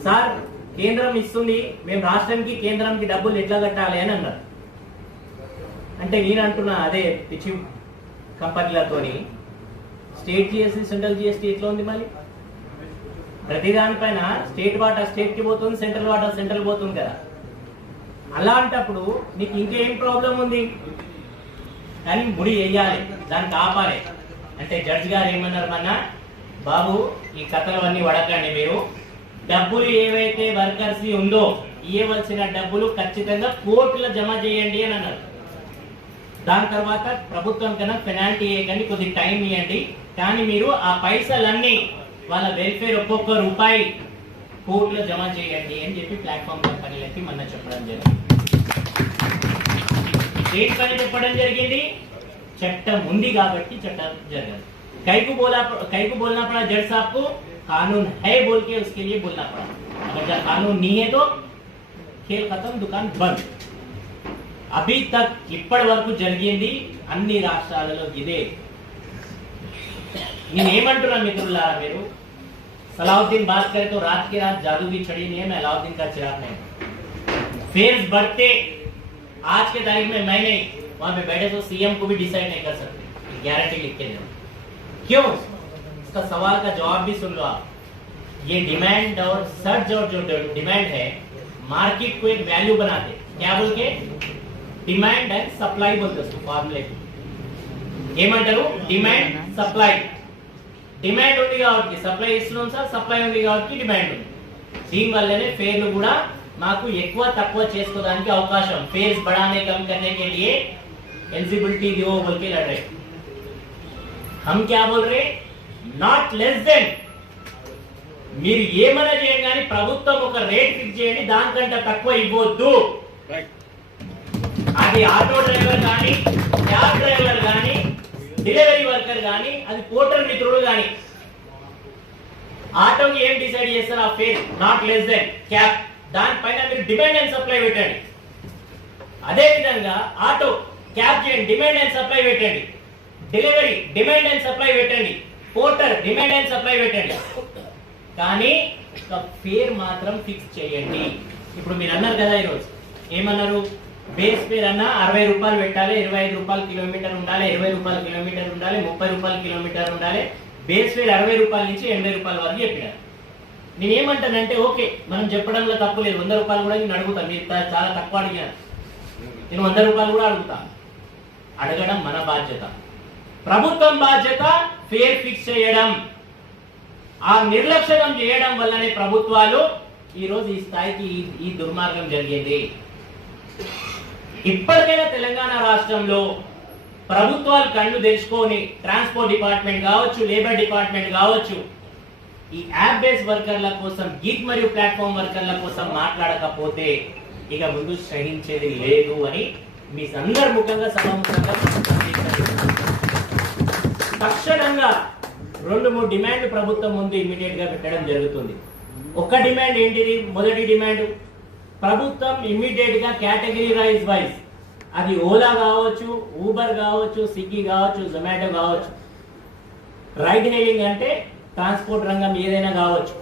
సార్, కేంద్రం ఇస్తుంది, మేము రాష్ట్రానికి కేంద్రానికి డబ్బులు ఎట్లా కట్టాలి అని అన్నారు. అంటే నేను అంటున్నా అదే పిచ్చి కంపెనీలతోని స్టేట్ జిఎస్టీ సెంట్రల్ జిఎస్టీ ఎట్లా ఉంది? మళ్ళీ ప్రతి దానిపైన స్టేట్ వాటా స్టేట్ కి పోతుంది, సెంట్రల్ వాటా సెంట్రల్ పోతుంది కదా. అలాంటప్పుడు నీకు ఇంకేం ప్రాబ్లం ఉంది? కానీ ముడి వేయాలి, దానికి ఆపాలి. అంటే జడ్జి గారు ఏమన్నారు మొన్న, బాబు ఈ కథలవన్నీ వడకండి, మీరు డబ్బులు ఏవైతే వర్కర్స్ ఉందో ఇవ్వవలసిన డబ్బులు ఖచ్చితంగా కోర్టులో జమ చేయండి అని అన్నారు. దాని తర్వాత ప్రభుత్వం కన్నా పెనాల్టీ వేయకండి, కొద్ది టైం ఇవ్వండి, కానీ మీరు ఆ పైసలన్నీ వాళ్ళ వెల్ఫేర్ ఒక్కొక్క రూపాయి కోర్టులో జమ చేయండి అని చెప్పి ప్లాట్ఫామ్ కంపెనీలకి మొన్న చెప్పడం జరిగింది. దేనిపైన చెప్పడం జరిగింది? చట్టం ఉంది కాబట్టి చట్టం జరగదు. కైకు बोलना पड़ा जज साहब को, कानून है बोल के उसके लिए बोलना पड़ा. अगर जब कानून नहीं है तो खेल खत्म, दुकान बंद. अभी तक ఇప్పటి వరకు జరిగింది అన్ని రాష్ట్రాలలో ఇదే. నేనేమంటున్నా మిత్రులారా, మీరు सलाउद्दीन बात करें तो रात की रात जादू की छड़ी नहीं है, मैं अलाउद्दीन का चिराग नहीं। फेयर्स बढ़ते आज के तारीख में मैं नहीं, वहां पे बैठे तो सीएम को भी डिसाइड नहीं कर सकते, गारंटी लिख के दो। क्यों? इसका सवाल का जवाब भी सुन लो आप। ये डिमांड और सर्च और जो डिमांड है मार्केट को एक वैल्यू बनाते, क्या बोल के? डिमांड एंड सप्लाई बोलते उसको फॉर्मूले को। ఏమంటారు? Demand supply. డిమాండ్ ఉంది కాబట్టి సప్లై ఇస్తున్నాం సార్, సప్లై ఉంది కాబట్టి డిమాండ్ ఉంది. దీని వల్లనే ఫేర్లు కూడా మాకు ఎక్కువ తక్కువ చేసుకోవడానికి అవకాశం. ఫేర్స్ बढ़ाने कम करने के लिए एलिजिबिलिटी दो बोल के लड़ रहे. हम क्या बोल रहे? Not less than. మీరు ఏమైనా చేయండి కానీ ప్రభుత్వం ఒక రేట్ ఫిక్స్ చేయండి, దానికంటే తక్కువ ఇవ్వొద్దు. అది ఆటో డ్రైవర్ కానీ, క్యాబ్ డ్రైవర్ కానీ, డెలివరీ వర్కర్ కానీ, అది పోర్టర్ మిత్రుడు కానీ. ఆటోకి ఏం డిసైడ్ చేస్తారు? ఆ fair not less than cab. దానిపైన మీరు డిమాండ్ అండ్ సప్లై పెట్టండి. అదే విధంగా ఆటో క్యాబ్ చేయండి, డిమాండ్ అండ్ సప్లై పెట్టండి. డెలివరీ డిమాండ్ అండ్ సప్లై పెట్టండి. పోర్టర్ డిమాండ్ అండ్ సప్లై పెట్టండి. కానీ ఫేర్ మాత్రం ఫిక్స్ చేయండి. ఇప్పుడు మీరు అన్నారు కదా ఈరోజు, ఏమన్నారు? బేస్ ఫేర్ అన్న 60 రూపాయలు పెట్టాలి, 25 రూపాయలు కిలోమీటర్ ఉండాలి, 20 రూపాయలు కిలోమీటర్ ఉండాలి, 30 రూపాయలు కిలోమీటర్ ఉండాలి. బేస్ ఫేర్ 60 రూపాయల నుంచి 80 రూపాయల వరకు చెప్పినారు. నేను ఏమంటానంటే ఓకే, మనం చెప్పడంలో తప్పు లేదు. 100 రూపాయలు కూడా నేను అడుగుతాను. మీరు చాలా తక్కువ అడిగాను, నేను 100 రూపాయలు కూడా అడుగుతాను. అడగడం మన బాధ్యత, ప్రభుత్వం బాధ్యత ఫేర్ ఫిక్స్ చేయడం. ఆ నిర్లక్ష్యం చేయడం వల్లనే ప్రభుత్వాలు ఈ రోజు ఈ స్థాయికి ఈ దుర్మార్గం జరిగింది. ఇప్పటికైనా తెలంగాణ రాష్ట్రంలో ప్రభుత్వాలు కళ్ళు తెచ్చుకొని ట్రాన్స్పోర్ట్ డిపార్ట్మెంట్ కావచ్చు, లేబర్ డిపార్ట్మెంట్ కావచ్చు, ఈ యాప్ బేస్ వర్కర్ల కోసం, గిగ్ మరియు ప్లాట్ఫామ్ వర్కర్ల కోసం మాట్లాడకపోతే ఇక ముందు సహించేది లేదు అని మీ అందరి ముఖంగా సభాముఖంగా తక్షణంగా 2-3 డిమాండ్లు ప్రభుత్వం ముందు ఇమ్మీడియట్ గా పెట్టడం జరుగుతుంది. ఒక డిమాండ్ ఏంటిది? మొదటి డిమాండ్, ప్రభుత్వం ఇమ్మీడియట్ గా కేటగిరీ వైజ్, అది ఓలా కావచ్చు, ఊబర్ కావచ్చు, స్విగ్గీ కావచ్చు, జొమాటో కావచ్చు, రైడ్ హెయిలింగ్ అంటే ట్రాన్స్పోర్ట్ రంగం ఏదైనా కావచ్చు,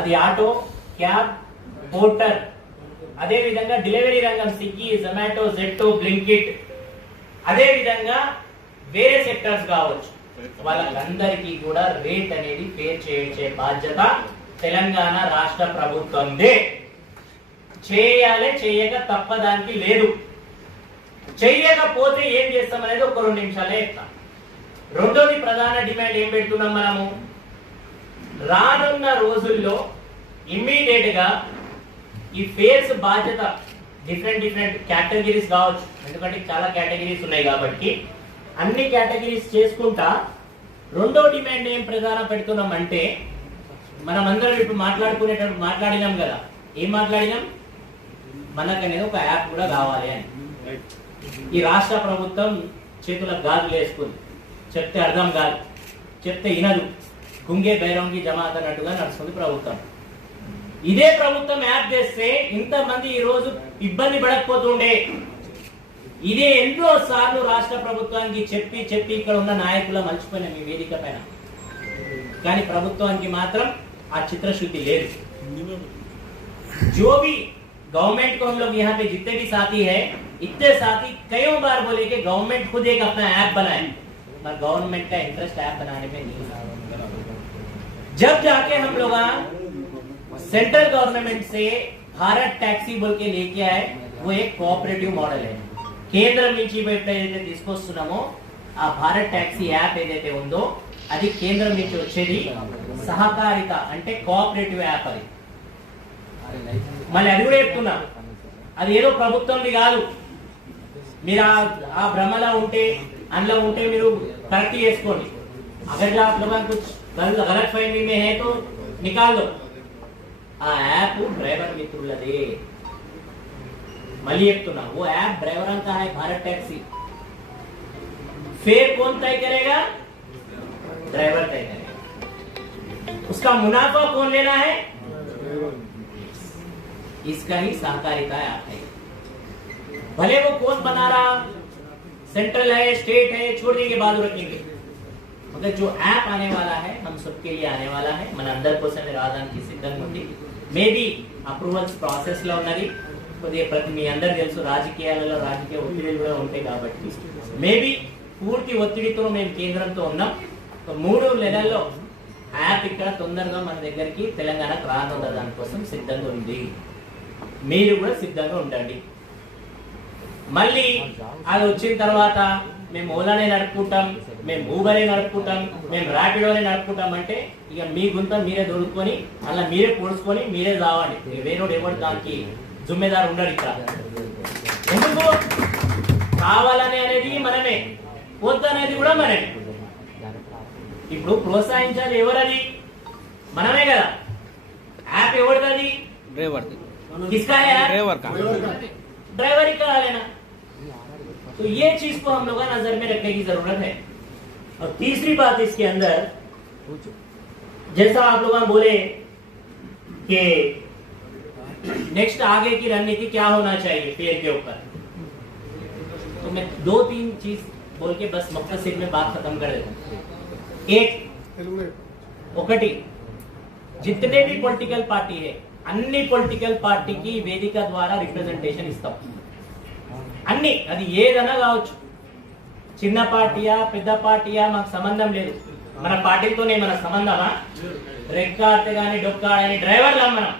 అది ఆటో, క్యాబ్, పోర్టర్, అదే విధంగా డెలివరీ రంగం స్విగ్గీ, జొమాటో, జెప్టో, బ్లింకిట్, అదే విధంగా వేరే సెక్టర్స్ కావచ్చు, వాళ్ళందరికీ కూడా రేట్ అనేది పే చేయించే బాధ్యత తెలంగాణ రాష్ట్ర ప్రభుత్వందే. చేయాలి, చేయక తప్పదానికి లేదు. చెయ్యకపోతే ఏం చేస్తాం అనేది ఒక 2 నిమిషాలే చెప్తాం. రెండోది ప్రధాన డిమాండ్ ఏం పెడుతున్నాం మనము? రానున్న రోజుల్లో ఇమ్మీడియట్ గా ఈ ఫేర్స్ బాధ్యత డిఫరెంట్ కేటగిరీస్ కావచ్చు, ఎందుకంటే చాలా కేటగిరీస్ ఉన్నాయి కాబట్టి అన్ని కేటగిరీస్ చేసుకుంటా రెండో డిమాండ్ ఏం ప్రధానం పెడుతున్నాం అంటే, మనం అందరం ఇప్పుడు మాట్లాడుకునేటప్పుడు మాట్లాడినాం కదా, ఏం మాట్లాడినాం? మనకనేది ఒక యాప్ కూడా కావాలి అని. ఈ రాష్ట్ర ప్రభుత్వం చేతులకు గాజులు వేసుకుంది, చెప్తే అర్థం కాదు, చెప్తే వినదు, గుంగే బైరంగి జమాత్ అన్నట్టుగా నడుస్తుంది ప్రభుత్వం. ఇదే ప్రభుత్వం యాప్ చేస్తే ఇంతమంది ఈ రోజు ఇబ్బంది పడకపోతుండే. ఇదే ఎన్నో సార్లు రాష్ట్ర ప్రభుత్వానికి చెప్పి ఇక్కడ ఉన్న నాయకుల మర్చిపోయిన మీ వేదిక పైన, కానీ ప్రభుత్వానికి మాత్రం ఆ చిత్రశుద్ధి లేదు. जो भी गवर्नमेंट को हम लोग यहाँ पे जितने भी साथी है, इतने साथी कई बार बोले कि गवर्नमेंट खुद एक अपना ऐप बनाए, पर गवर्नमेंट का इंटरेस्ट ऐप बनाने में नहीं है. जब जाके हम लोग सेंट्रल गवर्नमेंट से भारत टैक्सी बोल के लेके आए, वो एक कोऑपरेटिव मॉडल है. కేంద్రం నుంచి ఎప్పుడైతే తీసుకొస్తున్నామో ఆ భారత్ టాక్సీ యాప్ ఏదైతే ఉందో అది కేంద్రం నుంచి వచ్చేది సహకారిత, అంటే కోఆపరేటివ్ యాప్. అది మళ్ళీ అది కూడా చెప్తున్నా, అది ఏదో ప్రభుత్వంది కాదు. మీరు ఆ భ్రమలో ఉంటే అందులో ఉంటే మీరు కరెక్ట్ చేసుకోండి. అగర్ आप लोगों को कुछ गलत फहमी में है तो निकाल दो. ఆ యాప్ డ్రైవర్ మిత్రులదే. मళ్ళీ చెప్తున్నా, वो ऐप ड्राइवरों का है भारत टैक्सी. फेयर कौन तय करेगा? ड्राइवर तय करेगा. उसका मुनाफा कौन लेना है? इसका ही सहकारिता ऐप है. भले वो कौन बना रहा, सेंट्रल है, स्टेट है, छोड़ देंगे, बाद रखेंगे. मगर जो ऐप आने वाला है हम सबके लिए आने वाला है మన అందరి కోసం రావడానికి సిద్ధంగా ఉంది మేబీ అప్రూవల్స్ ప్రాసెస్ లో ఉన్నది కొద్దిగా ప్రతి మీ అందరికీ తెలుసు రాజకీయాలలో రాజకీయ ఒత్తిడిలు కూడా ఉంటాయి కాబట్టి మేబీ పూర్తి ఒత్తిడితో మేము కేంద్రంతో ఉన్నాం 3 నెలల్లో యాప్ ఇక్కడ తొందరగా మన దగ్గరికి తెలంగాణకు రానున్న దానికోసం సిద్ధంగా ఉంది మీరు కూడా సిద్ధంగా ఉండండి మళ్ళీ అది వచ్చిన తర్వాత మేము ఓలానే నడుపుకుంటాం మేము ఊబరే నడుపుకుంటాం మేము ర్యాపిడోనే నడుపుకుంటాం అంటే ఇక మీ గుంత మీరే దొరుకుకొని అలా మీరే పొడుచుకొని మీరే రావాలి వేరేవాడు ఎవరు దానికి జుమ్మేదారు ఉండడు ఇక్కడ ఎందుకు కావాలని అనేది మనమే వద్దనేది కూడా మనమే ఇప్పుడు ప్రోత్సహించాలి ఎవరది మనమే కదా యాప్ ఎవరిది ड्राइवर किसका है यार ड्राइवर का ड्राइवर ही करा लेना तो ये चीज को हम लोग नजर में रखने की जरूरत है और तीसरी बात इसके अंदर जैसा आप लोग बोले कि नेक्स्ट आगे की रणनीति क्या होना चाहिए फेयर के ऊपर तो मैं 2-3 चीज बोल के बस मुख्तसर में बात खत्म कर देता हूं एक ఒకటి जितने भी पॉलिटिकल पार्टी है అన్ని పొలిటికల్ పార్టీకి వేదిక ద్వారా రిప్రజెంటేషన్ ఇస్తాం అన్ని అది ఏదైనా కావచ్చు చిన్న పార్టీయా పెద్ద పార్టీయా మాకు సంబంధం లేదు మన పార్టీతోనే మన సంబంధమా రెక్కాడితే గానీ డొక్కాడని డ్రైవర్లా మనం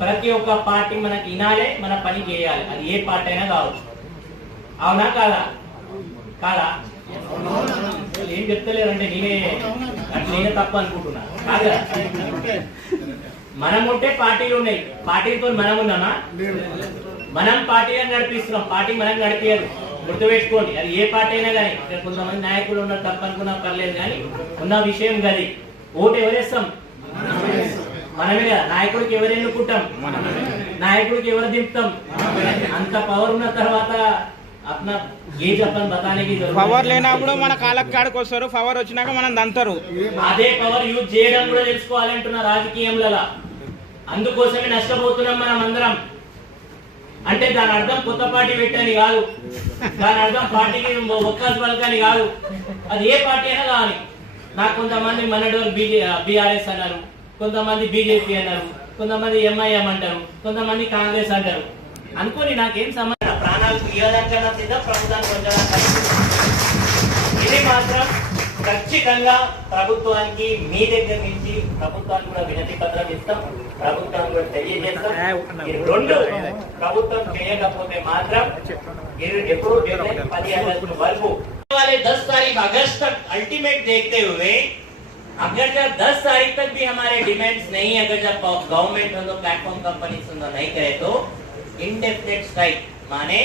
ప్రతి ఒక్క పార్టీ మనకి వినాలే మన పని చేయాలి అది ఏ పార్టీ అయినా కావచ్చు అవునా కాదా కాదా ఏం చెప్తలేరంటే నేనే తప్పు అనుకుంటున్నా కాదా మనం ఉంటే పార్టీలు ఉన్నాయి పార్టీలతో మనం ఉన్నామా మనం పార్టీలను నడిపిస్తున్నాం పార్టీ మనం నడిపేయదు గుర్తుపెట్టుకోండి అది ఏ పార్టీ అయినా కానీ ఇక్కడ కొంతమంది నాయకులు ఉన్నారు తప్ప అనుకున్నా పర్లేదు కానీ ఉన్న విషయం గది ఓటు ఎవరేస్తాం మనమే కదా నాయకుడికి ఎవరు ఎన్నుకుంటాం నాయకుడికి ఎవరు దింపుతాం అంత పవర్ ఉన్న తర్వాత अपना ये अपन बताने की जरूरत పవర్ లేనప్పుడు మన కాళ్ళకి కాడికి వస్తారు పవర్ వచ్చినాక మనం దంతారు అదే పవర్ యూజ్ చేయడం కూడా తెలుసుకోవాలంటున్న రాజకీయంలో అందుకోసమే నష్టపోతున్నాం మనం అందరం అంటే దాని అర్థం కొత్త పార్టీ పెట్టని కాదు దాని అర్థం పార్టీకి ఒక్కాసు పలకని కాదు అది ఏ పార్టీ అయినా కావాలి నాకు కొంతమంది మనడోరు బీఆర్ఎస్ అన్నారు కొంతమంది బీజేపీ అన్నారు కొంతమంది ఎంఐఎం అంటారు కొంతమంది కాంగ్రెస్ అంటారు అనుకోని నాకేం సంబంధం ప్రాణాలకు ఇవ్వడానికన్నా సిద్ధం ప్రభుత్వానికి ఉంచడానికి ఇది మాత్రం ఖచ్చితంగా ప్రభుత్వానికి మీ దగ్గర నుంచి ప్రభుత్వానికి కూడా వినతి పత్రం ఇస్తాం ప్రభుత్వానికి కూడా తెలియజేస్తాం ఈ రెండు ప్రభుత్వం చేయకపోతే మాత్రం ఎప్పుడు 10 అగస్టు వరకు 10 तारीख अगस्त तक अल्टीमेट देखते हुए अगर जब 10 तारीख तक भी हमारे डिमांड्स नहीं अगर जब गवर्नमेंट प्लेटफॉर्म कंपनी नहीं करे तो इंडेफिनिट स्ट्राइक माने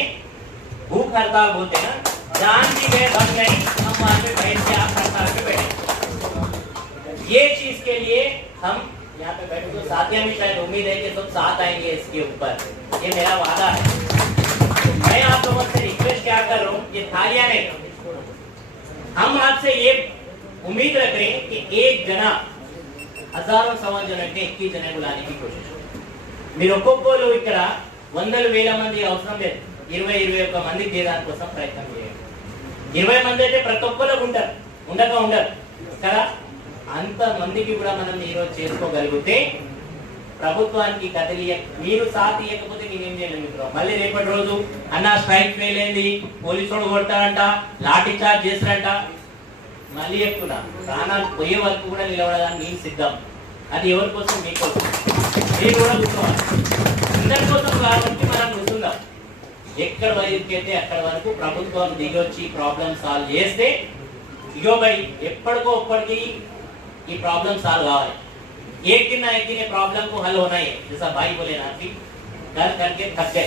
भूख हड़ताल बोलते हैं ना जान भी गए बच गई हम वहां पे बैठ के आप हड़ताल पे बैठे ये चीज के लिए हम यहाँ पे बैठे तो साथियों में शायद उम्मीद है कि सब साथ आएंगे इसके ऊपर ये मेरा वादा है तो मैं आप लोगों से रिक्वेस्ट क्या कर रहा हूँ ये थालियां नहीं हम आपसे ये उम्मीद रख रहे हैं कि एक जना हजारों सवा जनों के 21 जने बुलाने की कोशिश మీరు ఒక్కొక్కరు ఇక్కడ వందల వేల మంది అవసరం లేదు 20-21 మందికి చేయడానికి కోసం ప్రయత్నం చేయండి 20 మంది అయితే ప్రతి ఒక్కరు ఉండరు కదా అంత మందికి కూడా మనం ఈరోజు చేసుకోగలిగితే ప్రభుత్వానికి కదిలి మీరు సాథ్ ఇవ్వకపోతే నేనేం చేయలేను మిత్రులు మళ్ళీ రేపటి రోజు అన్న స్ట్రైక్ ఫెయిల్ అయింది పోలీసులు కొడతారంట లాఠీ చార్జ్ చేస్తారంట మళ్ళీ చెప్తున్నా ప్రాణాలు పోయే వరకు కూడా నిలబడడానికి నేను సిద్ధం అది ఎవరి కోసం మీకోసం మీరు కూడా కూర్చోవాలి అందరి కోసం కాబట్టి మనం కూర్చుందాం ఎక్కడ వరకైతే అక్కడ వరకు ప్రభుత్వం దిగొచ్చి ప్రాబ్లం సాల్వ్ చేస్తే ఇగో భయ్ ఎప్పటికో ఒప్పటికి ఈ ప్రాబ్లం సాల్వ్ కావాలి एक दिन ना एक दिन ये प्रॉब्लम को हल होना ही है जैसा भाई बोले ना कि कर करके थक गए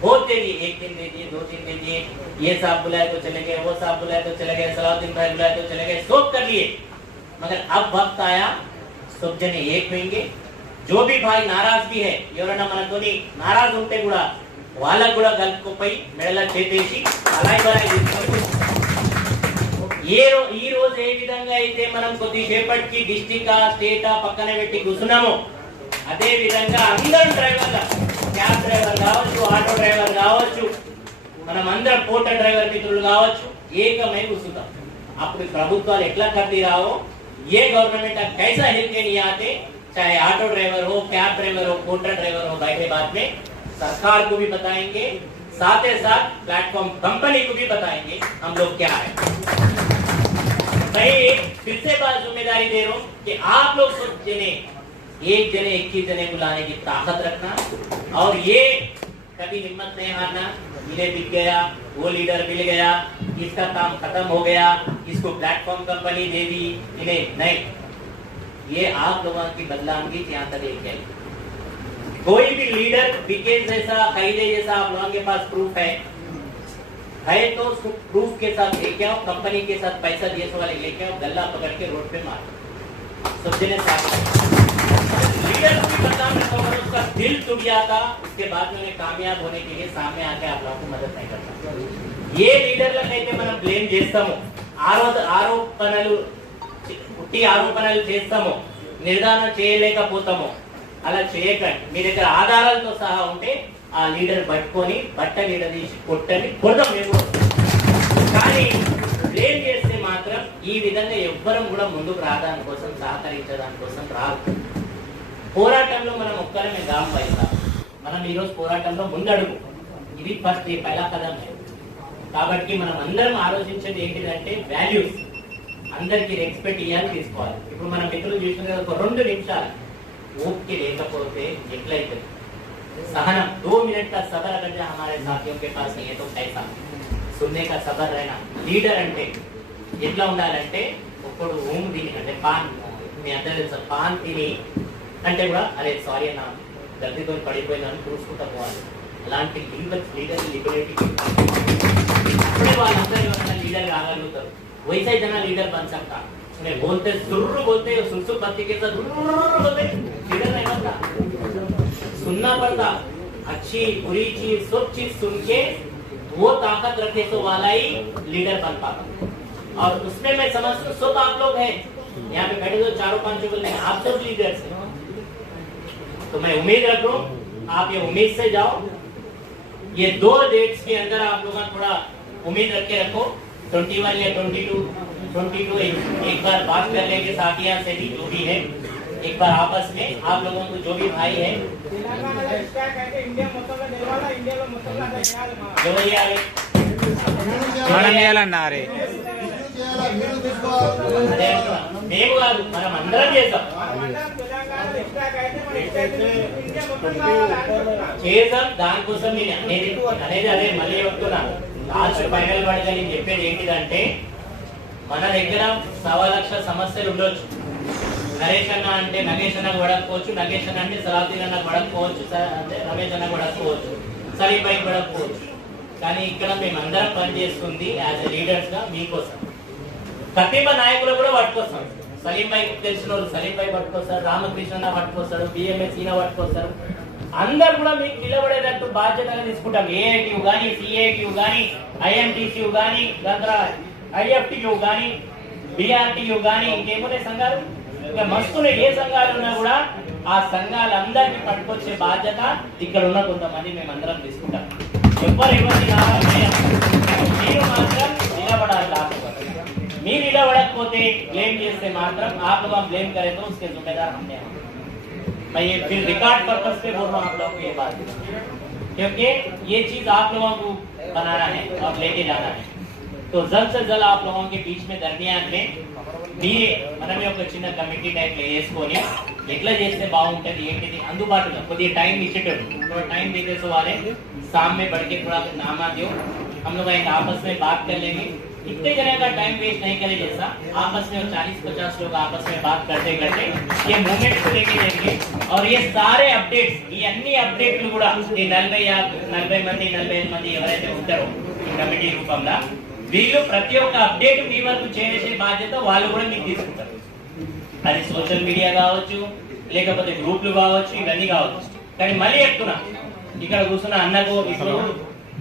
बहुत दे दिए 1 दिन दे दिए 2 दिन दे दिए ये साहब बुलाए तो चले गए वो साहब बुलाए तो चले गए सलाउद्दीन भाई बुलाए तो चले गए सब कर लिए मगर अब वक्त आया सब जने एक होंगे जो भी भाई नाराज भी है ఎవరైనా మనతోని నారాజ్ ఉంటే కూడా వాళ్ళకు కూడా గల్పుకోపోయి మెడల చేతేసి అలాయి బలాయి తీసుకొని ఈ రోజు ఏ విధంగా అయితే మనం కొద్దిసేపటికి డిస్ట్రిక్ట్ స్టేట్ పక్కన పెట్టి కూర్చున్నామో అదే విధంగా అందరూ డ్రైవర్ల క్యాబ్ డ్రైవర్ కావచ్చు ఆటో డ్రైవర్ కావచ్చు మనం అందరం పోర్టర్ డ్రైవర్ మిత్రులు కావచ్చు ఏకమై కూర్చుంటాం అప్పుడు ప్రభుత్వాలు ఎట్లా కర్తీ రావో ये गवर्नमेंट अब कैसा हिल के नहीं आते, चाहे ऑटो ड्राइवर हो, कैब ड्राइवर हो, कोटा ड्राइवर हो, बैठे बाद में सरकार को भी बताएंगे, साथ ही साथ प्लेटफॉर्म कंपनी को भी बताएंगे हम लोग क्या है। मैं फिर से बात जिम्मेदारी दे रहा हूँ कि आप लोग सब जने एक जने 21 जने बुलाने की ताकत रखना और ये कभी हिम्मत नहीं हारना। इन्हें दिख गया, वो लीडर मिल गया, इसका काम खत्म हो गया, इसको प्लेटफॉर्म कंपनी दे दी, इन्हें नहीं। ये आप लोगों की बदलावगी यहाँ तक लेके आई। कोई भी लीडर विकेट जैसा, खैले जैसा आप लोगों के पास प्रूफ है तो उसको प्रूफ के साथ लेके आओ, कंपनी के साथ पैसा दिए वाले लेके आओ, गल्ला पकड़ के रोड पे मारो। सब जने साथ लीडर को भी बदनाम रखा और उसका दिल टूट गया था, उसके बाद में उन्हें कामयाब होने के लिए सामने आके आप लोगों को मदद नहीं करता। ये లీడర్లకైతే మనం బ్లేమ్ చేస్తాము, ఆరోపణలు చేస్తాము, నిర్ధారణ చేయలేకపోతాము. అలా చేయకండి. మీ దగ్గర ఆధారాలతో సహా ఉంటే ఆ లీడర్ పట్టుకొని బట్ట నిలదీసి కొట్టని కొడదాం మేము. కానీ బ్లేమ్ చేస్తే మాత్రం ఈ విధంగా ఎవ్వరం కూడా ముందుకు రావడానికి కోసం, సహకరించడానికి కోసం రాదు. పోరాటంలో మనం ఒక్కరమే గాం పైసా, మనం ఈరోజు పోరాటంలో ముందడుగు. ఇది ఫస్ట్ పైలా కదం. కాబట్టి మనం అందరం ఆలోచించేది ఏంటిదంటే వాల్యూస్, అందరికి రెస్పెక్ట్ ఇవ్వాలి, తీసుకోవాలి. ఇప్పుడు మన మిత్రులు చూసిన ఒక 2 నిమిషాలు ఓపిక లేకపోతే ఎట్లయితే सहना 2 मिनट का सबर अगर जो हमारे साथियों के पास नहीं है तो कैसा सुनने का सबर रहना. लीडर అంటే ఎట్లా ఉండాలంటే ఒకడు ఊము తిని అంటే పాన్ మీ అందరూ తెలుసు పాన్ తిని అంటే కూడా అరే సారీ అన్న గల్తీతో పడిపోయిందని చూసుకుంటా పోవాలి. అలాంటి లీడర్ లిబరేటీ అప్పుడే వాళ్ళందరూ ఎవరైనా లీడర్ కాగలుగుతారు. वैसे जना लीडर बन सकता. मैं बोलते सुर्र बोलते सुरसुर बत्ती के साथ बोलते लीडर नहीं बनता. सुनना पड़ता. अच्छी बुरी चीज सब चीज सुन के वो ताकत रखे तो वाला ही लीडर बन पाता. और उसमें मैं समझता हूँ सब आप लोग हैं यहाँ पे बैठे तो 4-5 बोल नहीं, आप सब लीडर्स हैं. तो मैं उम्मीद रख रहा हूँ आप ये उम्मीद से जाओ. ये 2 डेट्स के अंदर आप लोग थोड़ा उम्मीद रख के रखो. 21 या 22 एक बार बात कर लेंगे साथिया से भी जो भी है. एक बार आपस में आप लोगों को जो भी भाई है जो చేయాలన్నారు మేము కాదు మనం అందరం చేద్దాం. దానికోసం నేను అనేది అదే మళ్ళీ చెప్తున్నా. లాస్ట్ ఫైనల్ పడగా నేను చెప్పేది ఏంటిదంటే మన దగ్గర 1.25 లక్ష సమస్యలు ఉండొచ్చు. నరేష్ అన్న అంటే నగేష్ అన్న పడకపోవచ్చు, నగేష్ అన్న అంటే సలావుద్దీన్ అన్న పడకపోవచ్చు, అంటే రమేష్ అన్న పడకపోవచ్చు, సలీం భాయ్ పడకపోవచ్చు. కానీ ఇక్కడ మేమందరం పనిచేస్తుంది యాజ్ ఎ లీడర్స్ గా మీకోసం. ప్రతిభ నాయకులు కూడా పట్టుకొస్తాం. సలీం భాయ్ తెలిసిన వాళ్ళు సలీం భాయ్ పట్టుకొస్తారు, రామకృష్ణ అన్న పట్టుకొస్తారు, బిఎంఎస్ ఈయన పట్టుకొస్తారు. అందరు కూడా మీకు నిలబడేటట్టు బాధ్యతగా తీసుకుంటాం. ఏఐటియు కానీ, సిఐటియు కానీ, ఐఎంటిసియు కానీ, ఐఎఫ్టియు కానీ, బిఆర్టియు కానీ, ఇంకేమున్నాయి సంఘాలు ఇంకా మస్తున్నాయి. ఏ సంఘాలు ఉన్నా కూడా ఆ సంఘాలందరినీ పట్టుకొచ్చే బాధ్యత ఇక్కడ ఉన్న కొంతమంది మేమందరం తీసుకుంటాం. ఎవరిని మీరు మాత్రం నిలబడాలి. మీరు నిలబడకపోతే బ్లేమ్ చేస్తే మాత్రం आप लोग ब्लेम करें तो उसके जिम्मेदार हमने. मैं ये फिर रिकॉर्ड पर्पस पे बोल रहा हूँ आप लोगों को ये बात, क्योंकि ये चीज आप लोगों को बनाना है और लेके जाना है. तो जल्द से जल्द आप लोगों के बीच में दरमियान में మీరే మనమే ఒక చిన్న కమిటీ టైప్ వేసుకొని ఎట్లా చేస్తే బాగుంటది ఏంటిది అందుబాటులో కొద్దిగా టైం ఇచ్చేటప్పుడు थोड़ा टाइम देते तो वाले सामने बढ़ के थोड़ा नामा दो. हम लोग एक आपस में बात कर लेंगे. इतने जने का टाइम वेस्ट नहीं करे जैसा आपस में 40-50 लोग आपस में बात करते करते ये मूवमेंट को लेके जाएंगे. और ये सारे अपडेट्स ये अन्नी अपडेట్లు కూడా ఈ 40 మంది ఎవరైతే ఉంటారో కమిటీ రూపంలో వీళ్ళు ప్రతి ఒక్క అప్డేట్ మీ వరకు చేసే బాధ్యత వాళ్ళు కూడా మీకు తీసుకుంటారు. అది సోషల్ మీడియా కావచ్చు, లేకపోతే గ్రూప్లు కావచ్చు, ఇవన్నీ కావచ్చు. కానీ మళ్ళీ చెప్తున్నా ఇక్కడ కూర్చున్న అన్నకు ఇప్పుడు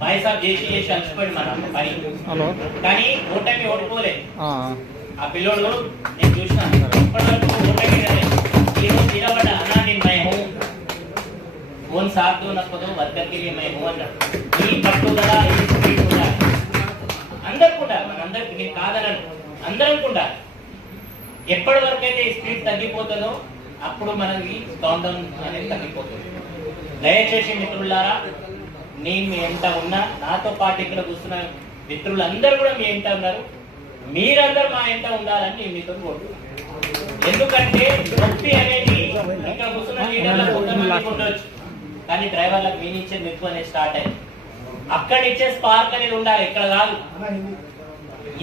బాయ్సాబ్ చేసి అలసిపోయి మన పని, కానీ ఓటమి ఓడిపోలే. ఆ పిల్లోడు నేను చూసిన ఇప్పటివరకు ఓటమి ఈ రోజు నిలబడ్డ అన్నా నేను మై హూ ఫోన్ సాత్ దో నప్పదో worker K Liye my who అన్నాడు. ఈ పట్టుదల ఈ స్పీడ్ కూడా అందరికి ఉండాలి. మనందరికి నేను కాదనను. అందరం ఉండాలి. ఎప్పటి వరకు అయితే ఈ స్పీడ్ తగ్గిపోతుందో అప్పుడు మనకి కౌంట్ డౌన్ అనేది తగ్గిపోతుంది. దయచేసి మిత్రులారా, నేను మీ ఎంత ఉన్నా, నాతో పాటు ఇక్కడ కూర్చున్న మిత్రులందరూ కూడా మీ ఎంత ఉన్నారు, మీరందరూ మా ఎంత ఉండాలని నేను మీతో కోరుతున్నాను. ఎందుకంటే నొప్పి అనేది ఇక్కడ కూర్చున్న లీడర్లకు కొంతమందికి ఉండొచ్చు, కానీ డ్రైవర్లకు మీ నుంచే మెప్పు అనేది స్టార్ట్ అయింది. అక్కడి నుంచే స్పార్క్ అనేది ఉండాలి, ఇక్కడ కాదు.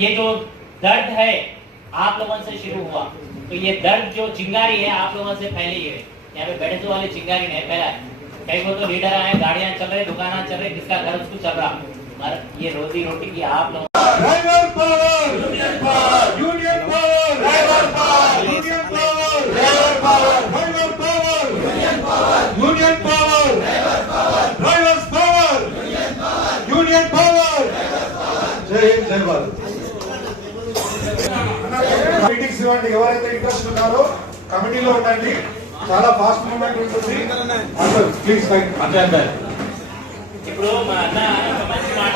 ये जो दर्द है आप लोगों से शुरू हुआ, तो ये दर्द जो चिंगारी है आप लोगों से फैली है. यहाँ पे बैठे वाले चिंगारी नहीं फैला है. कई को तो लीडर आए, गाड़ियां चल रहे, दुकान चल रहे, किसका घर उसको चल रहा, मगर ये रोजी रोटी की आप लोग driver power, union power, union power, driver power, union power, driver power, driver power, union power, union power, driver power, drivers power, union power, union power, driver power. जय हिंद, जय भारत. మీటింగ్స్ ఇవ్వండి. ఎవరైతే ఇంట్రెస్ట్ ఉన్నారో కమిటీలో ఉండండి. చాలా ఫాస్ట్ మూవ్మెంట్ ఉంటుంది. Please ఇప్పుడు మా అన్న ఒక మంచి మాట